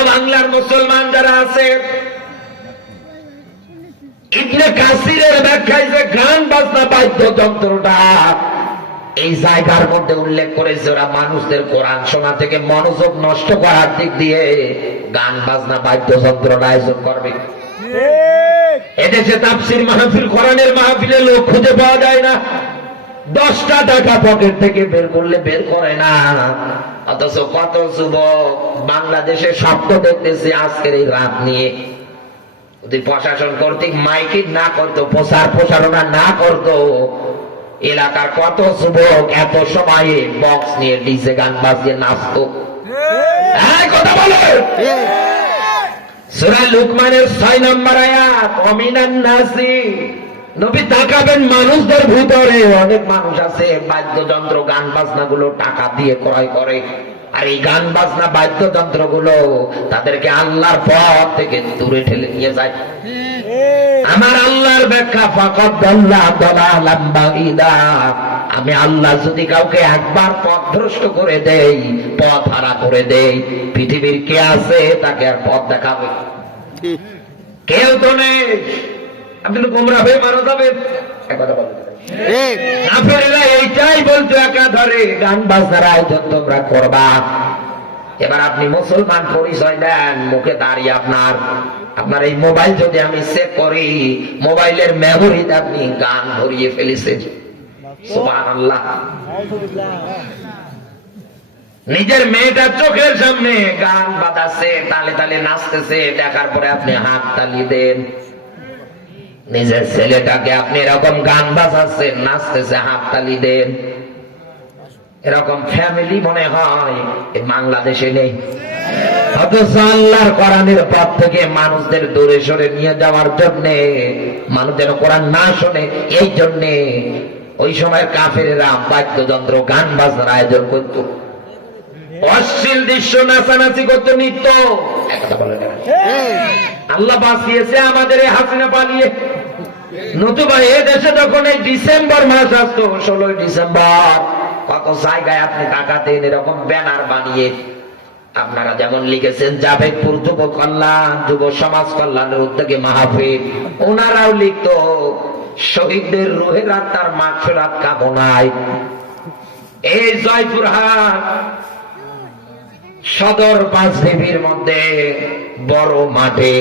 বাংলার মুসলমান যারা আছে, ইবনে কাসিরের ব্যাখ্যায় যে গান বাজনা বাদ্যযন্ত্রটা এই জায়গার মধ্যে উল্লেখ করেছে, ওরা মানুষদের কোরআন শোনা থেকে মনোযোগ নষ্ট করার দিক দিয়ে গান বাজনা বাদ্যযন্ত্র আয়োজন করবে। এদেশে তাফসীর মাহফিল, কোরআনের মাহফিলে লোক খুঁজে পাওয়া যায় না, 10টা টাকা পকেট থেকে বের করলে বের করে না। অথচ কত যুবক বাংলাদেশে স্বপ্ন দেখতেছে আজকের এই রাত নিয়ে। যদি প্রশাসন কর্তৃক মাইকিং না করতো, প্রচার প্রসারণা না করতো, এলাকার কত যুবক এত সময়ে বক্স নিয়ে ডিজে গান বাজিয়ে নাচতো। কথা বলো। সূরা লুকমানের 6 নম্বর আয়াত, অমিনান নাসি, নবী তাকাবেন মানুষদের ভিতরে অনেক মানুষ আছে বাদ্যযন্ত্র গান বাজনা গুলো টাকা দিয়ে ক্রয় করে, আর এই গান বাজনা বাদ্যযন্ত্র গুলো তাদেরকে আল্লাহর পথ থেকে দূরে ঠেলে নিয়ে যায়। আমার আল্লাহর ব্যাখ্যা, ফাকাদ দাল্লা দালালাম বাঈদা, আমি আল্লাহ যদি কাউকে একবার পথ ভ্রষ্ট করে দেই, পথ হারা করে দেই, পৃথিবীর কে আছে তাকে আর পথ দেখাবে? কেউ তো নেই। আপনি তো গোমরা হয়ে মারা যাবেন। কথা বলেন, কাফেররা এইটাই বলতো একাধারে, গান বাজনার আয়োজন তোমরা করবা। এবার আপনি মুসলমান পরিচয় দেন, মুখে দাঁড়িয়ে আপনার এই মোবাইল যদি আমি চেক করি, মোবাইলের মেমোরিতে আপনি গান ভরিয়ে ফেলেছেন। সুবহানাল্লাহ। নিজের মেয়েটার চোখের সামনে গান বাজাচ্ছে, তালে তালে নাচতেছে, দেখার পরে আপনি হাত তালি দেন। নিজের ছেলেটাকে আপনি এরকম গান বাজাচ্ছেন, নাচতেছে, হাত তালি দেন। এরকম ফ্যামিলি মনে হয় বাংলাদেশে নেই। অথচ আল্লাহর কোরআনের পথ থেকে মানুষদের দূরে সরে নিয়ে যাওয়ার জন্য, মানুষের কোরআন না শোনে এই জন্য ওই সময় কাফেরেরা বাদ্যযন্ত্র গান বাজনার আয়োজন করত, অশ্লীল দৃশ্য নাচানাচি করত, নৃত্য। আল্লাহ বাঁচিয়েছে আমাদের এই হাসিনা পালিয়ে। নতুবা এ দেশে যখন এই ডিসেম্বর মাস আসতো, 16 ডিসেম্বর, কত জায়গায় আপনি তাকাতেন এরকম ব্যানার বানিয়ে। আপনারা যেমন লিখেছেন জাভেদপুর যুব কল্যাণ, যুব সমাজ কল্যাণের উদ্যোগে মাহফিল, ওনারাও লিখত শহীদদের রুহের আত্মার মাগফিরাত কামনায়। এই জয়পুরহাট সদর পাঁচবিবির মধ্যে বড় মাঠে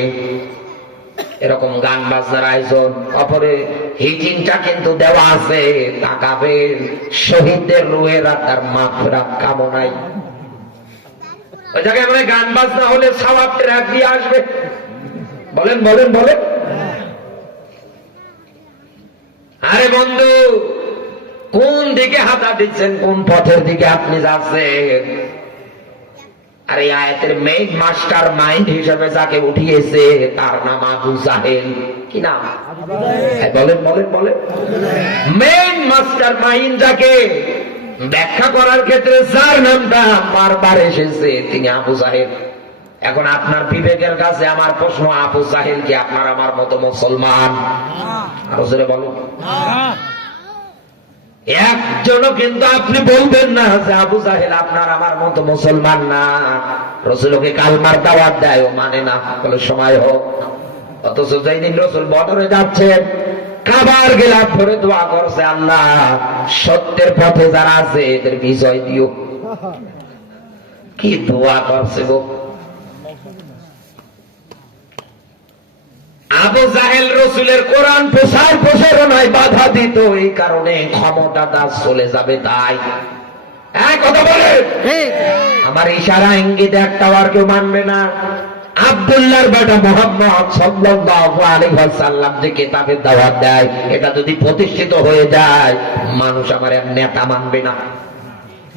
এরকম গান বাজনার আয়োজন, অপরে হিজিনটা কিন্তু দেওয়া আছে, তাকাবেন শহীদদের রুহের আত্মার মাগফিরাত কামনায়। ওই জায়গায় মানে গান বাজনা হলে সওয়াব ট্র্যাক দিয়ে আসবে। বলেন বলেন বলেন। আরে বন্ধু, কোন দিকে হাঁটা দিচ্ছেন, কোন পথের দিকে আপনি যাচ্ছেন? আর এই আয়াতের মেইন মাস্টার মাইন্ড হিসেবে যাকে উঠিয়েছে তার নাম আবু জাহেল। কি নাম? বলেন বলেন বলেন। মেইন মাস্টার মাইন্ড যাকে ব্যাখ্যা করার ক্ষেত্রে যার নামটা বারবার এসেছে তিনি আবু জাহেল। এখন আপনার বিবেকের কাছে আমার প্রশ্ন, আবু জাহেল কি আপনার আমার মতো মুসলমান? আরো জোরে বলুন। একজনও কিন্তু আপনি বলবেন না যে আবু জাহেল আপনার আমার মতো মুসলমান না। রসুলকে কালমার দাওয়াত দেয়, ও মানে না, বলে সময় হোক। অথচ যেদিন রসুল বদরে যাচ্ছেন, কাবার গেলাম ধরে দোয়া করছে, আল্লাহ সত্যের পথে যারা আছে এদের বিজয় দিও। কি দোয়া করছে গো। আবু জাহেল রসুলের কোরআন প্রসারণায় বাধা দিত, এই কারণে ক্ষমতাটা চলে যাবে। তাই কথা বলে আমার ইশারা ইঙ্গিত একটাও আর কেউ মানবে না। আব্দুল্লাহর বেটা মুহাম্মদ সাল্লাল্লাহু আলাইহি ওয়াসাল্লাম যে কিতাবের দাওয়াত দেয়, এটা যদি প্রতিষ্ঠিত হয়ে যায়, মানুষ আমার এক নেতা মানবে না।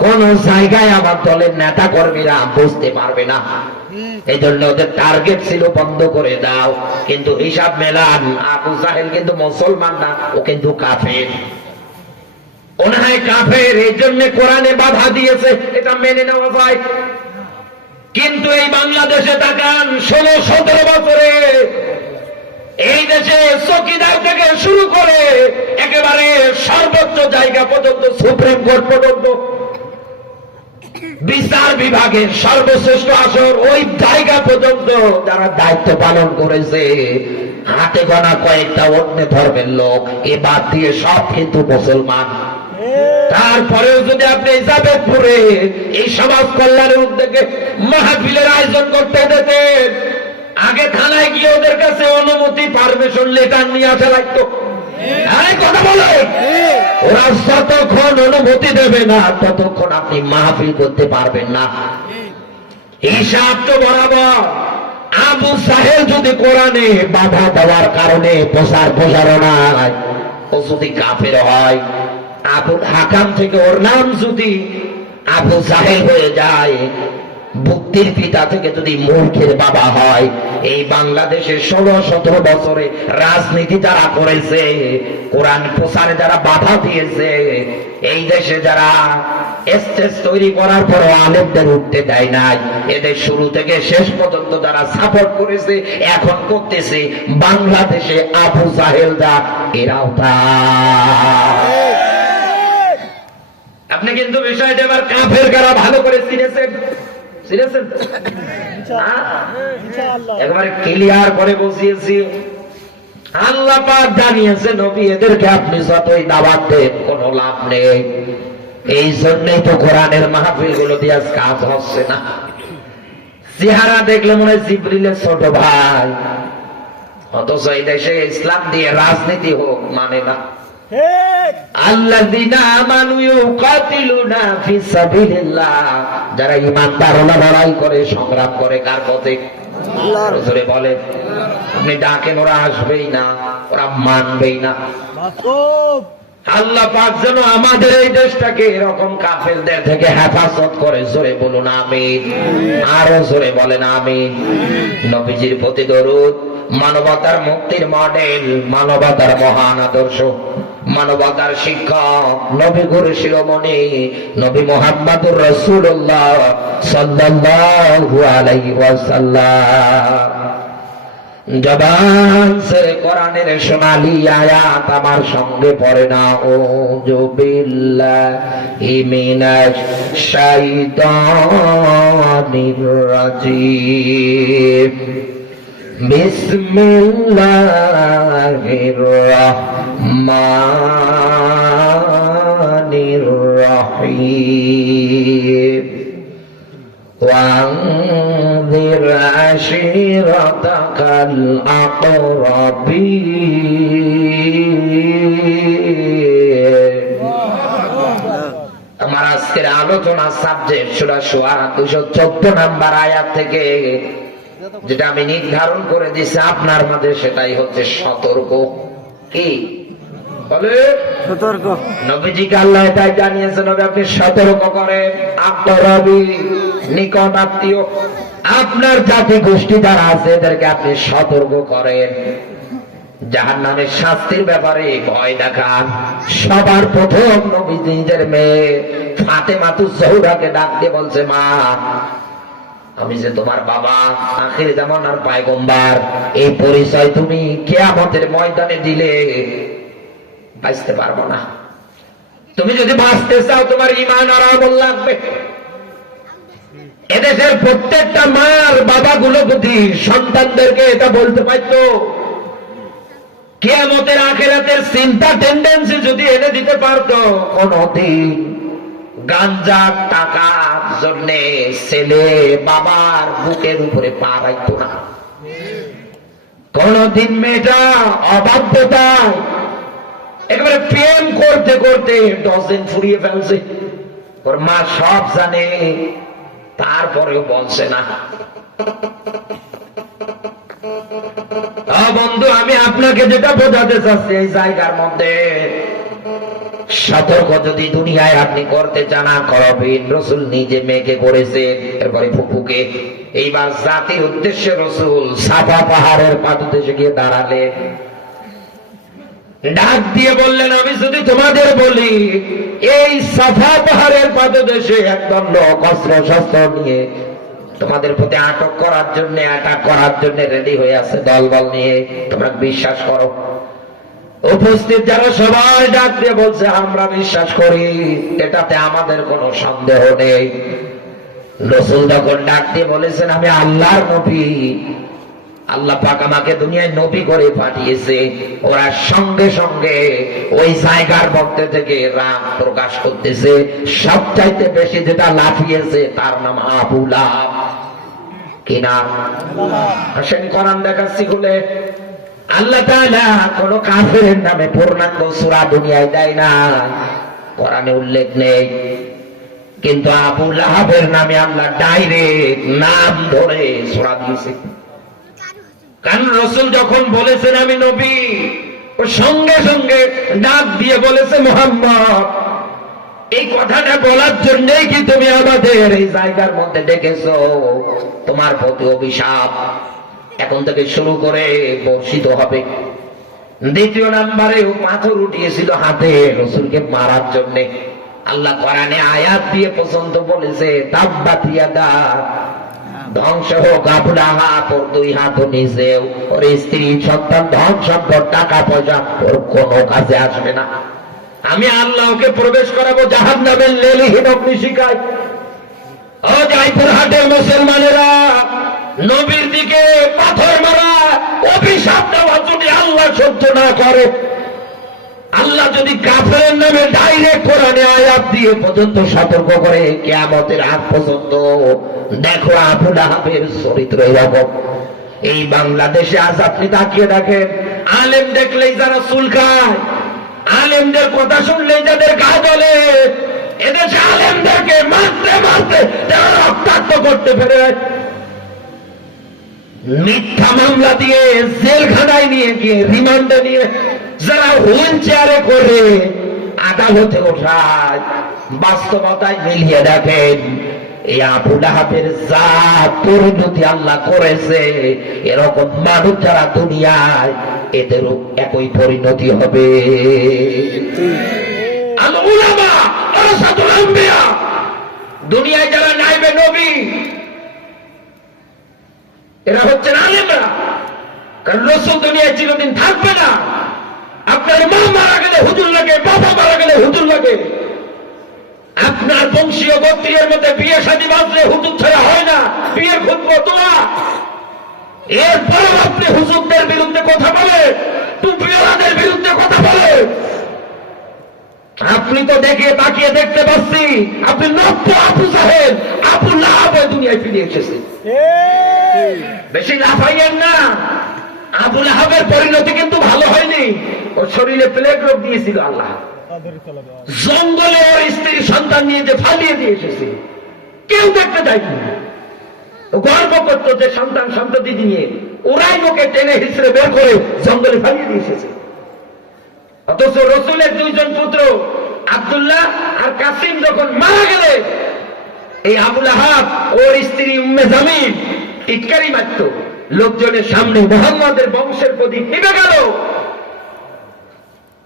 কোন জায়গায় আমার দলের নেতা কর্মীরা বুঝতে পারবে না। এই জন্য ওদের টার্গেট ছিল বন্ধ করে দাও, কিন্তু হিসাব মেলান আবু জাহেল কিন্তু মুসলমান না, ও কিন্তু কাফের। ওনায় কাফের, এই জন্য কোরআনে বাধা দিয়েছে, এটা মেনে নেওয়া যায়। কিন্তু এই বাংলাদেশে তাকান, 16-17 বছরে এই দেশে চৌকিদার থেকে শুরু করে একেবারে সর্বোচ্চ জায়গা পর্যন্ত, সুপ্রিম কোর্ট পর্যন্ত, বিচার বিভাগের সর্বশ্রেষ্ঠ আসর, ওই জায়গা পর্যন্ত যারা দায়িত্ব পালন করেছে, হাতে গোনা কয়েকটা অন্য ধর্মের লোক, এ বাদ দিয়ে সব কিন্তু মুসলমান। তারপরেও যদি আপনি ইজাবেদপুরে এই সমাজ কল্যাণের উদ্যোগে মাহফিলের আয়োজন করতে দিতেন, আগে থানায় গিয়ে ওদের কাছে অনুমতি, পারমিশন লেটার নিয়ে আসা লাগতো। কথা বলে ওরা যতক্ষণ অনুমতি দেবে না, ততক্ষণ আপনি মাহফিল করতে পারবেন না। হিসাব তো বরাবর। আবু সাহেল যদি কোরআনে বাধা দেওয়ার কারণে প্রসারণায় ও যদি কাফের হয়, আবুল হাকাম থেকে ওর নাম যদি আবু জাহেল হয়ে যায়, বুদ্ধির পিতা থেকে যদি মূর্খের বাবা হয়, এই বাংলাদেশে 16-17 বছরে রাজনীতি যারা করেছে, কোরআন প্রচারে যারা বাধা দিয়েছে, এই দেশে যারা স্টেজ তৈরি করার পর আলেমদের উঠতে দেয় নাই, এদের শুরু থেকে শেষ পর্যন্ত যারা সাপোর্ট করেছে, এখন করতেছে, বাংলাদেশে আবু জাহেল দা, এরাও তা। আপনি কিন্তু বিষয়টা এবার কাফের কারা ভালো করে চিনেছেন, একবারে ক্লিয়ার করে বসিয়েছি। আল্লাহ পাক জানিয়েছে, নবী এদেরকে আপনি যতই দাওয়াত দেন কোনো লাভ নেই। এই জন্যই তো কোরআনের মাহফিল গুলো দিয়ে কাজ হচ্ছে না। চেহারা দেখলে মনে হয় জিবরিলের ছোট ভাই, অথচ এই দেশে ইসলাম দিয়ে রাজনীতি হোক মানে না। আল্লাযীনা আমানু ইউকাতিলুনা ফি সাবিলিল্লাহ, যারা ঈমানদার হলো, লড়াই করে, সংগ্রাম করে কার পথে? আল্লাহর জোরে বলে। আপনি ডাকেন, ওরা আসবেই না, ওরা মানবেই না। আল্লাহ পাক যেন আমাদের এই দেশটাকে এরকম কাফেরদের থেকে হেফাজত করে। জোরে বলুন আমিন, আরো জোরে বলেন আমিন। নবীজির প্রতি দরুদ, মানবতার মুক্তির মডেল, মানবতার মহান আদর্শ, মানবতার শিক্ষক, নবী গুরু শিরোমণি নবী মুহাম্মদুর রাসূলুল্লাহ সাল্লাল্লাহু আলাইহি ওয়াসাল্লাম। জবান সে কোরআনের সোনালী আয়াত আমার সঙ্গে পড়ে না। আউযু বিল্লাহি মিনাশ শাইতানির রাজিম। বিসমিল্লাহির রহমানির রহিম। وأنذر عشيرتك الأقربين। আমার আজকের আলোচনা সাবজেক্ট সূরা শুআরা 214 নম্বর আয়াত থেকে যেটা আমি নির্ধারণ করে দিয়েছি আপনার মাঝে, সেটাই হচ্ছে সতর্ক। কি বলে? সতর্ক। নবীজিকে আল্লাহ তাই জানিয়েছে, নবী আপনি সতর্ক করেন। আকরাবি, নিকট আত্মীয়, আপনার জাতি গোষ্ঠী যারা আছে, এদেরকে আপনি সতর্ক করেন। জাহান্নামের শাস্তির ব্যাপারে ভয় দেখান। সবার প্রথম নবীজি নিজের মেয়ে ফাতেমাতুজ জোহরাকে ডাক দিয়ে বলছে, মা, আমি যে তোমার বাবা, আখির জামানার পয়গম্বর, এই পরিচয় তুমি কিয়ামতের ময়দানে দিলে বাঁচতে পারবো না। তুমি যদি বাঁচতে চাও, তোমার ঈমান আর আমল লাগবে। এদেশের প্রত্যেকটা মার বাবাগুলো যদি সন্তানদেরকে এটা বলতে পারতো, কিয়ামতের আখিরাতের চিন্তা টেন্ডেন্সি যদি এনে দিতে পারতো, কোনদিন গাঞ্জা টাকার জন্য ছেলে বাবার বুকের উপরে পা রাখত না। কোনদিন মেয়েটা অবাধ্যতায় একেবারে প্রেম করতে করতে ডজন ফুরিয়ে ফেলছে। ওর মা সব জানে, তারপরেও বলছে না। বন্ধু, আমি আপনাকে যেটা বোঝাতে চাচ্ছি, এই জায়গার মধ্যে সতর্ক যদি দুনিয়ায় আপনি করতে চান করবেন। রসুল নিজে মেয়েকে করেছেন, এরপরে ফুপুকে। এইবার জাতির উদ্দেশ্যে রসুল সাফা পাহাড়ের পাদদেশে গিয়ে দাঁড়ালেন, ডাক দিয়ে বললেন, আমি যদি তোমাদের বলি এই সাফা পাহাড়ের পাদদেশে একদম লোক অস্ত্র শস্ত্র নিয়ে তোমাদের প্রতি আটক করার জন্য, অ্যাটাক করার জন্য রেডি হয়ে আছে দলবল নিয়ে, তোমরা বিশ্বাস করো? উপস্থিত যারা সবাই ডাক দিয়ে বলছে, আমরা বিশ্বাস করি, এটাতে আমাদের কোনো সন্দেহ নেই। রাসূল যখন ডাক দিয়ে বলেছেন, আমি আল্লাহর নবী, আল্লাহ পাক আমাকে দুনিয়ায় নবী করে পাঠিয়েছে, ওরা সঙ্গে সঙ্গে ওই জায়গার মধ্যে থেকে রাগ প্রকাশ করতেছে। সবচাইতে বেশি যেটা লাফিয়েছে তার নাম আবু লাহাব। কি নাম? আসেন কোরআন দেখাচ্ছি খুলে। আল্লাহ তাআলা কোন কাফেরের নামে পূর্ণাঙ্গ সূরা দুনিয়ায় দেয় না, কোরআনে উল্লেখ নেই। কিন্তু আবু লাহাবের নামে আল্লাহ ডাইরেক্ট নাম ধরে সূরা দিয়েছে। কারণ রাসূল যখন বলেছেন আমি নবী, ও সঙ্গে সঙ্গে ডাক দিয়ে বলেছে, মুহাম্মদ, এই কথাটা বলার জন্যই কি তুমি আমাদের এই জায়গার মধ্যে ডেকেছো? তোমার প্রতি অভিশাপ এখন থেকে শুরু করে বর্ষিত হবে। দ্বিতীয় নাম্বারে পাথর উঠিয়েছিল হাতে রাসূলকে মারার জন্য। আল্লাহ কোরআনে আয়াত দিয়ে পর্যন্ত বলেছে, তাব্বাত ইয়াদা, ধ্বংস হোক আবু লাহাব, ওর দুই হাত নিজেও, ওর স্ত্রী সন্তান ধন সম্পদ টাকা পয়সা ওর কোনো কাজে আসবে না। আমি আল্লাহ ওকে প্রবেশ করাবো জাহান্নামের লেলিহীন অগ্নিশিখায়। ও জয়পুরহাটের মুসলমানেরা, নবীর দিকে পাথর মারা, অভিশাপ দেওয়া যদি আল্লাহ সহ্য না করে, আল্লাহ যদি কাফেরের নামে ডাইরেক্ট কোরআনে আয়াত দিয়ে পর্যন্ত সতর্ক করে কিয়ামতের আগ পর্যন্ত, দেখো আবু লাহাবের চরিত্র এরকম। এই বাংলাদেশে আজ আপনি তাকিয়ে দেখেন, আলেম দেখলেই যারা চুলকায়, আলেমদের কথা শুনলেই যাদের গা জ্বলে, এদেশে আলেমদেরকে মারতে মারতে তারা রক্তাক্ত করতে পেরে, মিথ্যা মামলা দিয়ে জেলখানায় নিয়ে গিয়ে রিমান্ডে নিয়ে যারা হুইল চেয়ারে করে আদালতে ওঠায়, বাস্তবতায় মিলিয়ে দেখেন এই আবু লাহাবের যা পরিণতি আল্লাহ করেছে, এরকম মানুষ যারা দুনিয়ায়, এদেরও একই পরিণতি হবে। আল উলামা ওয়ারাসাতুল আম্বিয়া, দুনিয়ায় যারা নাইবে নবী, এরা হচ্ছেন আলেমরা। কারণ রাসূল দুনিয়ায় চিরদিন থাকবে না। আপনার মা মারা গেলে হুজুর লাগে, বাবা মারা গেলে হুজুর লাগে। আপনার বংশীয় গোত্রের মধ্যে বিয়ে শাদী বাঁধলে হুজুর ছাড়া হয় না, বিয়ের খুতবা দোয়া। এরপরও আপনি হুজুরদের বিরুদ্ধে কথা বলে, টুপিওয়ালাদের বিরুদ্ধে কথা বলে। আপনি তো দেখে তাকিয়ে দেখতে পাচ্ছি, আপনি নব্য আবু জাহেল, আবু লাহাব দুনিয়ায় ফিরে এসেছে। বেশি লাফাইয়েন না। আবু লাহাবের পরিণতি কিন্তু ভালো হয়নি। ওর শরীরে প্লেগ রোগ দিয়েছিল আল্লাহ, জঙ্গলে ওর স্ত্রী সন্তান নিয়ে যে ফালিয়ে দিয়ে এসেছে, কেউ দেখতে যায়নি। গর্ব করতো যে সন্তান সন্ততি নিয়ে, ওরাই ওকে টেনে হিসেবে বের করে জঙ্গলে ফালিয়ে দিয়ে এসেছে। অথচ রসুলের দুইজন পুত্র আব্দুল্লাহ আর কাসিম যখন মারা গেলে, এই আবু লাহাব ওর স্ত্রী উম্মে জামিল টিটকারি মারত লোকজনের সামনে, মুহাম্মাদের বংশের প্রদীপ নিভে গেল,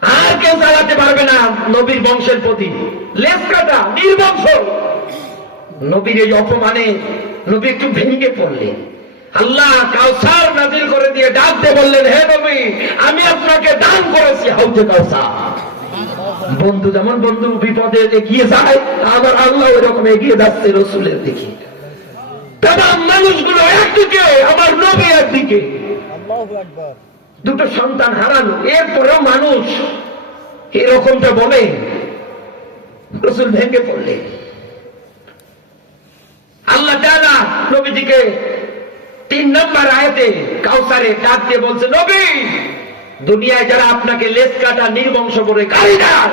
আর কেউ জ্বালাতে পারবে না নবীর বংশের প্রদীপ। লেজ কাটা, নির্বংশ। নবীর এই অপমানে নবী একটু ভেঙে পড়লেন। আল্লাহ কাউসার নাজিল করে দিয়ে ডাক দিয়ে বললেন, হে নবী, আমি আপনাকে দান করেছি হাউজে কাউসার। বন্ধু যেমন বন্ধু বিপদে এগিয়ে যায়, আবার আল্লাহ ওরকম এগিয়ে যাচ্ছে রসুলের দিকে। তাম মানুষগুলো একদিকে, আমার নবী একদিকে। দুটো সন্তান হারানো, এরপরেও মানুষ এরকমটা বলে। রাসূল ভেঙে পড়লেন। আল্লাহ তাআলা নবীজিকে 3 নম্বর আয়াতে কাউসারে ডাক দিয়ে বলছে, নবী, দুনিয়ায় যারা আপনাকে লেজ কাটা নির্বংশ বলে গালি দেয়,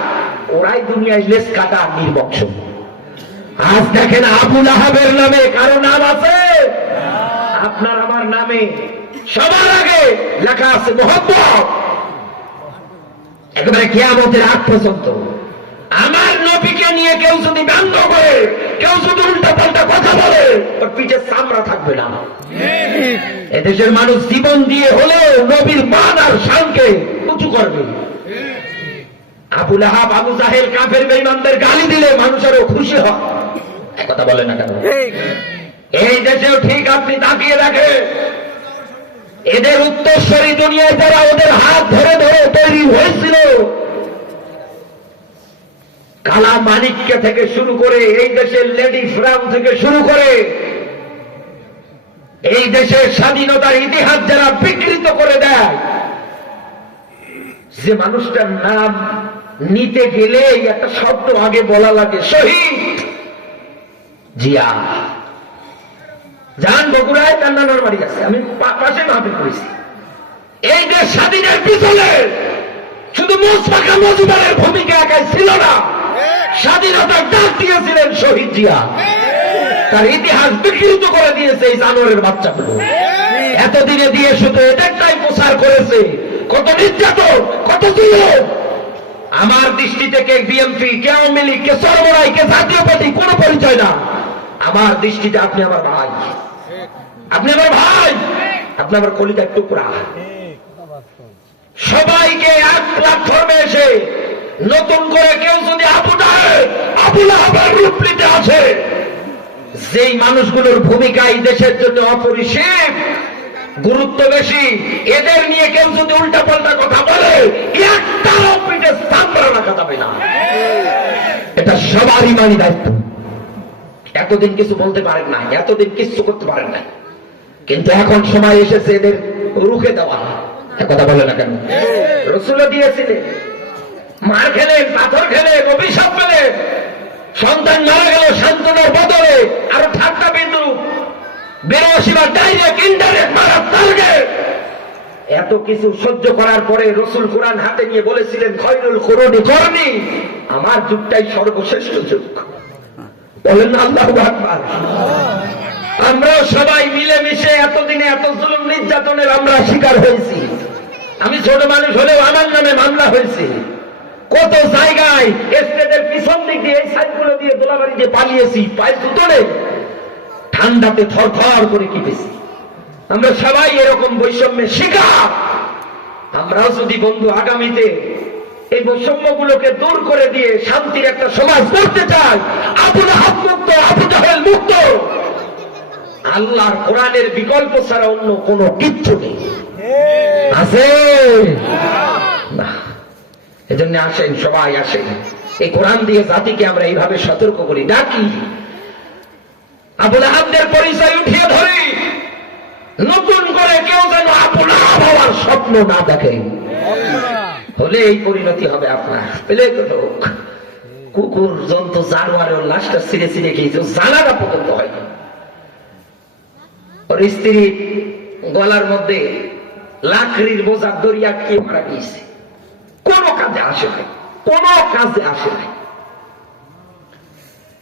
ওরাই দুনিয়ায় লেজ কাটা নির্বংশ। আজ দেখেন আবু লাহাবের নামে কারো নাম আছে? আপনার আমার নামে সবার আগে লেখা আছে মোহাম্মদ। একেবারে কিয়ামতের আগ পর্যন্ত আমার নবীকে নিয়ে কেউ যদি ব্যঙ্গ করে, কেউ যদি উল্টা পাল্টা কথা বলে, ওর পিঠে চামড়া থাকবে না। এদেশের মানুষ জীবন দিয়ে হলেও নবীর মান আর শানকে উঁচু করবে। আবু লাহাব, আবু জাহেল, কাফের বেঈমানদের গালি দিলে মানুষেরও খুশি হয়। কথা বলে না কেন? এই দেশেও ঠিক আপনি তাকিয়ে দেখেন, এদের উত্তরসূরি দুনিয়ায় যারা ওদের হাত ধরে ধরে তৈরি হয়েছিল, কালা মানিককে থেকে শুরু করে, এই দেশের লেডি ফ্রাম থেকে শুরু করে, এই দেশের স্বাধীনতার ইতিহাস যারা বিকৃত করে দেয়, যে মানুষটার নাম নিতে গেলে একটা শব্দ আগে বলা লাগে, শহীদ জিয়া। যান বগুড়ায়, তার নানার বাড়ি আছে, আমি পাশে মাহফিল করেছি। এই দেশ স্বাধীনের পিছনে শুধু মুস্তাফা মুজিবের ভূমিকা একাই ছিল না, স্বাধীনতার ডাক দিয়েছিলেন শহীদ জিয়া। তার ইতিহাস বিকৃত করে দিয়েছে এই জানোয়ারের বাচ্চাগুলো। এতদিনে দিয়ে শুধু এটাই প্রচার করেছে, কত নির্যাতন, কত জুলুম। আমার দৃষ্টি থেকে বিএনপি, কে আওয়ামী লীগ, কে সরবরাই, কে জাতীয় পার্টি কোনো পরিচয় না। আমার দৃষ্টিতে আপনি আমার ভাই, আপনি আমার ভাই, আপনি আমার কলিজার টুকরা। সবাইকে এক প্ল্যাটফর্মে এসে নতুন করে কেউ যদি আবু লাহাবের রূপ নিতে আছে, যেই মানুষগুলোর ভূমিকা এই দেশের জন্য অপরিসীম, গুরুত্ব বেশি, এদের নিয়ে কেউ যদি উল্টা পাল্টা কথা বলে, একটাও পিঠে চামড়া রাখা যাবে না। এটা সবারই ইমানি দায়িত্ব। এতদিন কিছু বলতে পারেন না, এতদিন কিছু করতে পারেন না, কিন্তু এখন সময় এসেছে এদের রুখে দেওয়া। কথা বলে না কেন? রাসূলও দিয়েছিলেন, মার খেলেন, পাথর খেলেন, অভিশাপ পেলেন, সন্তান মারা গেল সান্ত্বনার বদলে আরো ঠাট্টা বিন্দু, 82 বার ডাইরেক্ট ইনডাইরেক্ট মারার টার্গেট। এত কিছু সহ্য করার পরে রাসূল কোরআন হাতে নিয়ে বলেছিলেন, খয়রুল কুরুনি করনি, আমার যুগটাই সর্বশ্রেষ্ঠ যুগ। বলেন না আল্লাহু আকবার। আমরা সবাই মিলেমিশে এতদিনে এত জুলুম নির্যাতনের আমরা শিকার হয়েছি। আমি ছোট মানুষ হলেও আমার নামে মামলা হয়েছে। কত জায়গায় স্টেজের পিছন দিক দিয়ে এই সাইডগুলো দিয়ে দোলাবাড়ি দিয়ে পালিয়েছি, পায়ে জুতো নেই, ঠান্ডাতে থরথর করে কেঁপেছি। আমরা সবাই এরকম বৈষম্যের শিকার। আমরাও যদি বন্ধু আগামীতে এই বৈষম্যগুলোকে দূর করে দিয়ে শান্তির একটা সমাজ করতে চাই, আবু লাহাব মুক্ত, আবু জাহেল মুক্ত, আল্লাহর কোরআনের বিকল্প ছাড়া অন্য কোনো কিচ্ছু নেই। আছে না? এজন্য আসেন, সবাই আসেন, এই কোরআন দিয়ে জাতিকে আমরা এইভাবে সতর্ক করি, ডাকি। আবু লাহাবদের পরিচয় উঠিয়ে ধরি, নতুন করে কেউ যেন আবু লাহাব হওয়ার স্বপ্ন না দেখে। হলে এই পরিণতি হবে আপনার। পেলে লোক কুকুর জন্তু জানোয়ারের লাশটা ছিঁড়ে ছিঁড়ে খেয়েছে, জানাটা পর্যন্ত হয়নি। ওর স্ত্রী গলার মধ্যে লাকড়ির বোঝা দরিয়া কে মারা গিয়েছে, কোন কাজে আসে নাই, কোন কাজে আসে নাই।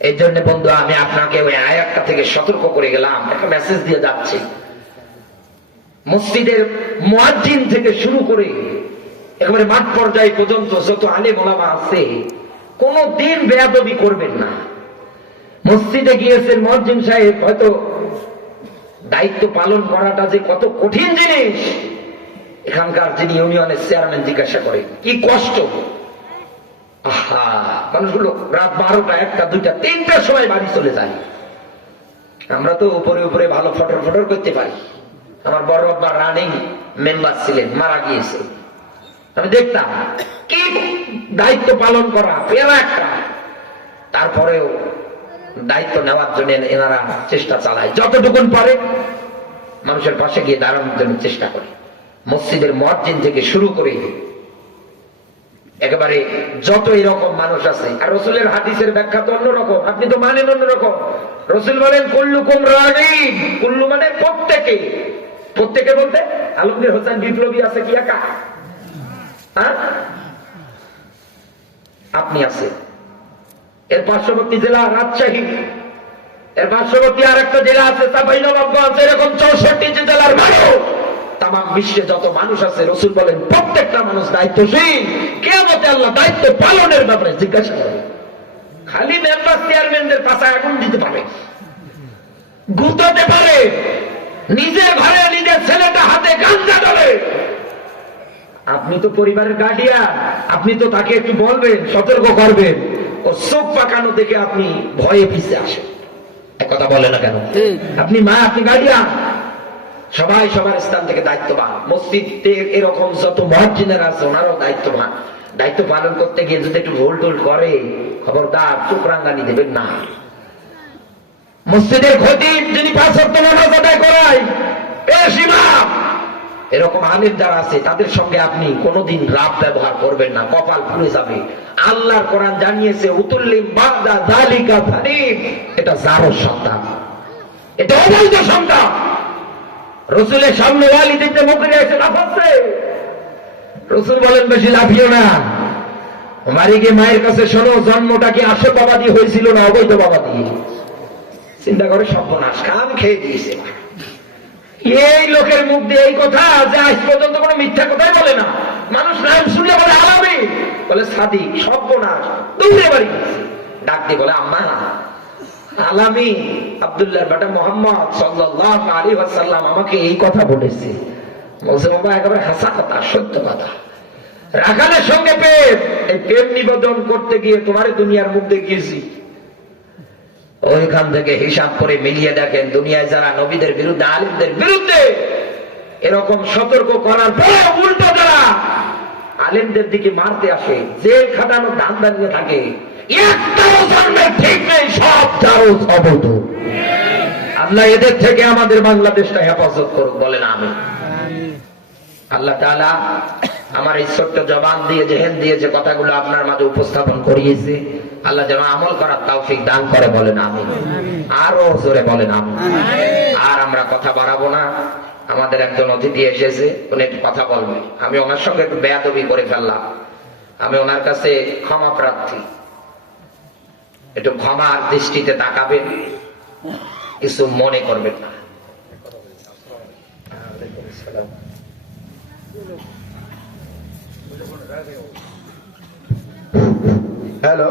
এই জন্য বন্ধু, আমি আপনাকে ওই আয়াতটা থেকে সতর্ক করে গেলাম, একটা মেসেজ দিয়ে যাচ্ছি। মসজিদের মুয়াজ্জিন থেকে শুরু করে একেবারে মাঠ পর্যায়ে পর্যন্ত যত আলেম ওলামা আছে, কোন দিন বেয়াদবি করবেন না। মসজিদে গিয়েছেন মুয়াজ্জিন সাহেব, হয়তো দায়িত্ব পালন করাটা যে কত কঠিন জিনিস, এখানকার যিনি ইউনিয়নের চেয়ারম্যান জিজ্ঞাসা করে কি কষ্ট। আহা, মানুষগুলো রাত 12টা, 1টা, 2টা, 3টার সময় বাড়ি চলে যায়। আমরা তো উপরে উপরে ভালো ফটর ফটর করতে পারি। আমার বড় বাবা রানিং মেম্বার ছিলেন, মারা গিয়েছে। আমি দেখতাম কি দায়িত্ব পালন করা পেরা একটা, তারপরেও দায়িত্ব নেওয়ার জন্য এনারা চেষ্টা চালায়, যতটুকুন পারে মানুষের পাশে গিয়ে দাঁড়ানোর জন্য চেষ্টা করে। মসজিদের মুয়াজ্জিন থেকে শুরু করে একেবারে যত এরকম মানুষ আছে। আর রসুলের হাদিসের ব্যাখ্যা তো অন্যরকম, আপনি তো মানেন অন্যরকম। রসুল বলেন কুল্লুকুম রাঈন, কুল্লু মানে প্রত্যেকে। প্রত্যেকে বলতে আলমগীর হোসেন বিপ্লবী আছে কি একা? আপনি আছে। এর পার্শ্ববর্তী জেলা রাজশাহী, এর পার্শ্ববর্তী আর একটা জেলা আছে চাঁপাইনবাবগঞ্জ, এরকম 64 জেলার মানুষ। তাম বিশ্বে যত মানুষ আছে রসুল বলেন প্রত্যেকটা মানুষ দায়িত্বশীল। কিয়ামতে আল্লাহ দায়িত্ব পালনের ব্যাপারে জিজ্ঞাসা করবে। খালি মেম্বার চেয়ারম্যানদের পাশায় আগুন দিতে পারে, গুতাতে পারে, নিজের ঘরে নিজের ছেলেটা হাতে গাঞ্জা ধরে। আপনি তো পরিবারের গার্ডিয়ান, আপনি তো তাকে একটু বলবেন, সতর্ক করবেন। ও চোখ পাকানো দেখে আপনি ভয়ে পিছিয়ে আসেন। এক কথা বলে না কেন? আপনি মা, আপনি গার্ডিয়ান। সবাই সবার স্থান থেকে দায়িত্ববান। মসজিদে এরকম যত মুয়াজ্জিনেরা আছে ওনারাও দায়িত্ববান। দায়িত্ব পালন করতে গিয়ে যদি একটু ভুল টুল করে, খবরদার চোখ রাঙ্গানি দেবেন না। মসজিদের খতিব যিনি 5 ওয়াক্ত নামাজ আদায় করায়, পেশ ইমাম, এরকম আলেম যারা আছে তাদের সঙ্গে আপনি কোনোদিন রাব ব্যবহার করবেন না, কপাল পুড়ে যাবে। আল্লাহর কোরআন জানিয়েছে উতুল্লিম বাদা যালিকা ফারিম, এটা জারর সন্তান, এটা অবৈধ সন্তান। রসুলের সামনে ওয়ালি দিতে মুখে এসে লাফাচ্ছে। রসুল বলেন বেশি লাফিও না, বাড়ি গিয়ে মায়ের কাছে শোনো, জন্মটা কি আসল বাবা দিয়ে হয়েছিল না অবৈধ বাবা দিয়ে? চিন্তা করে সর্বনাশ, কাম খেয়ে দিয়েছে। এই লোকের মুখ দিয়ে এই কথা, যে আজ পর্যন্ত কোনো মিথ্যা কথাই বলে না। মানুষ নাম শুনে বলে আলামি, বলে সাদিক, সর্বনাশ, দৌড়ে বাড়ি ডাক দিয়ে বলে আম্মা আলামি আব্দুল্লাহর বেটা মোহাম্মদ সাল্লাল্লাহু আলাইহি ওয়াসাল্লাম আমাকে এই কথা বলেছে। বলছে বাবা একেবারে হাসা কথা, সত্য কথা। রাখালের সঙ্গে প্রেম, এই প্রেম নিবেদন করতে গিয়ে তোমার দুনিয়ার মুখ দেখিয়েছি। ওইখান থেকে হিসাব করে মিলিয়ে দেখেন, দুনিয়ায় যারা নবীদের বিরুদ্ধে, আলিমদের বিরুদ্ধে এরকম সতর্ক করার পর উল্টো যারা আলিমদের দিকে মারতে আসে, জেল খাটানোর ধান্দা নিয়ে থাকে, একটাও জন্মের ঠিক নেই, সব চারো অবৈধ। আল্লাহ এদের থেকে আমাদের বাংলাদেশটা হেফাজত করুক, বলেন আমিন। আল্লাহ তাআলা আমার এই ছোট্ট জবান দিয়ে, জেহেন দিয়ে যে কথাগুলো আপনার মাঝে উপস্থাপন করিয়েছে, আল্লাহ যেন আমল করার তৌফিক দান করে, বলেন আমিন। আরো জোরে বলেন আমিন। আর আমরা কথা বাড়াবো না, আমাদের একজন অতিথি এসেছে, উনি একটু কথা বলবে। আমি ওনার সঙ্গে একটু বেয়াদবি করে ফেললাম, আমি ওনার কাছে ক্ষমা প্রার্থী। একটু ক্ষমার দৃষ্টিতে তাকাবেন, কিছু মনে করবেন না। হ্যালো।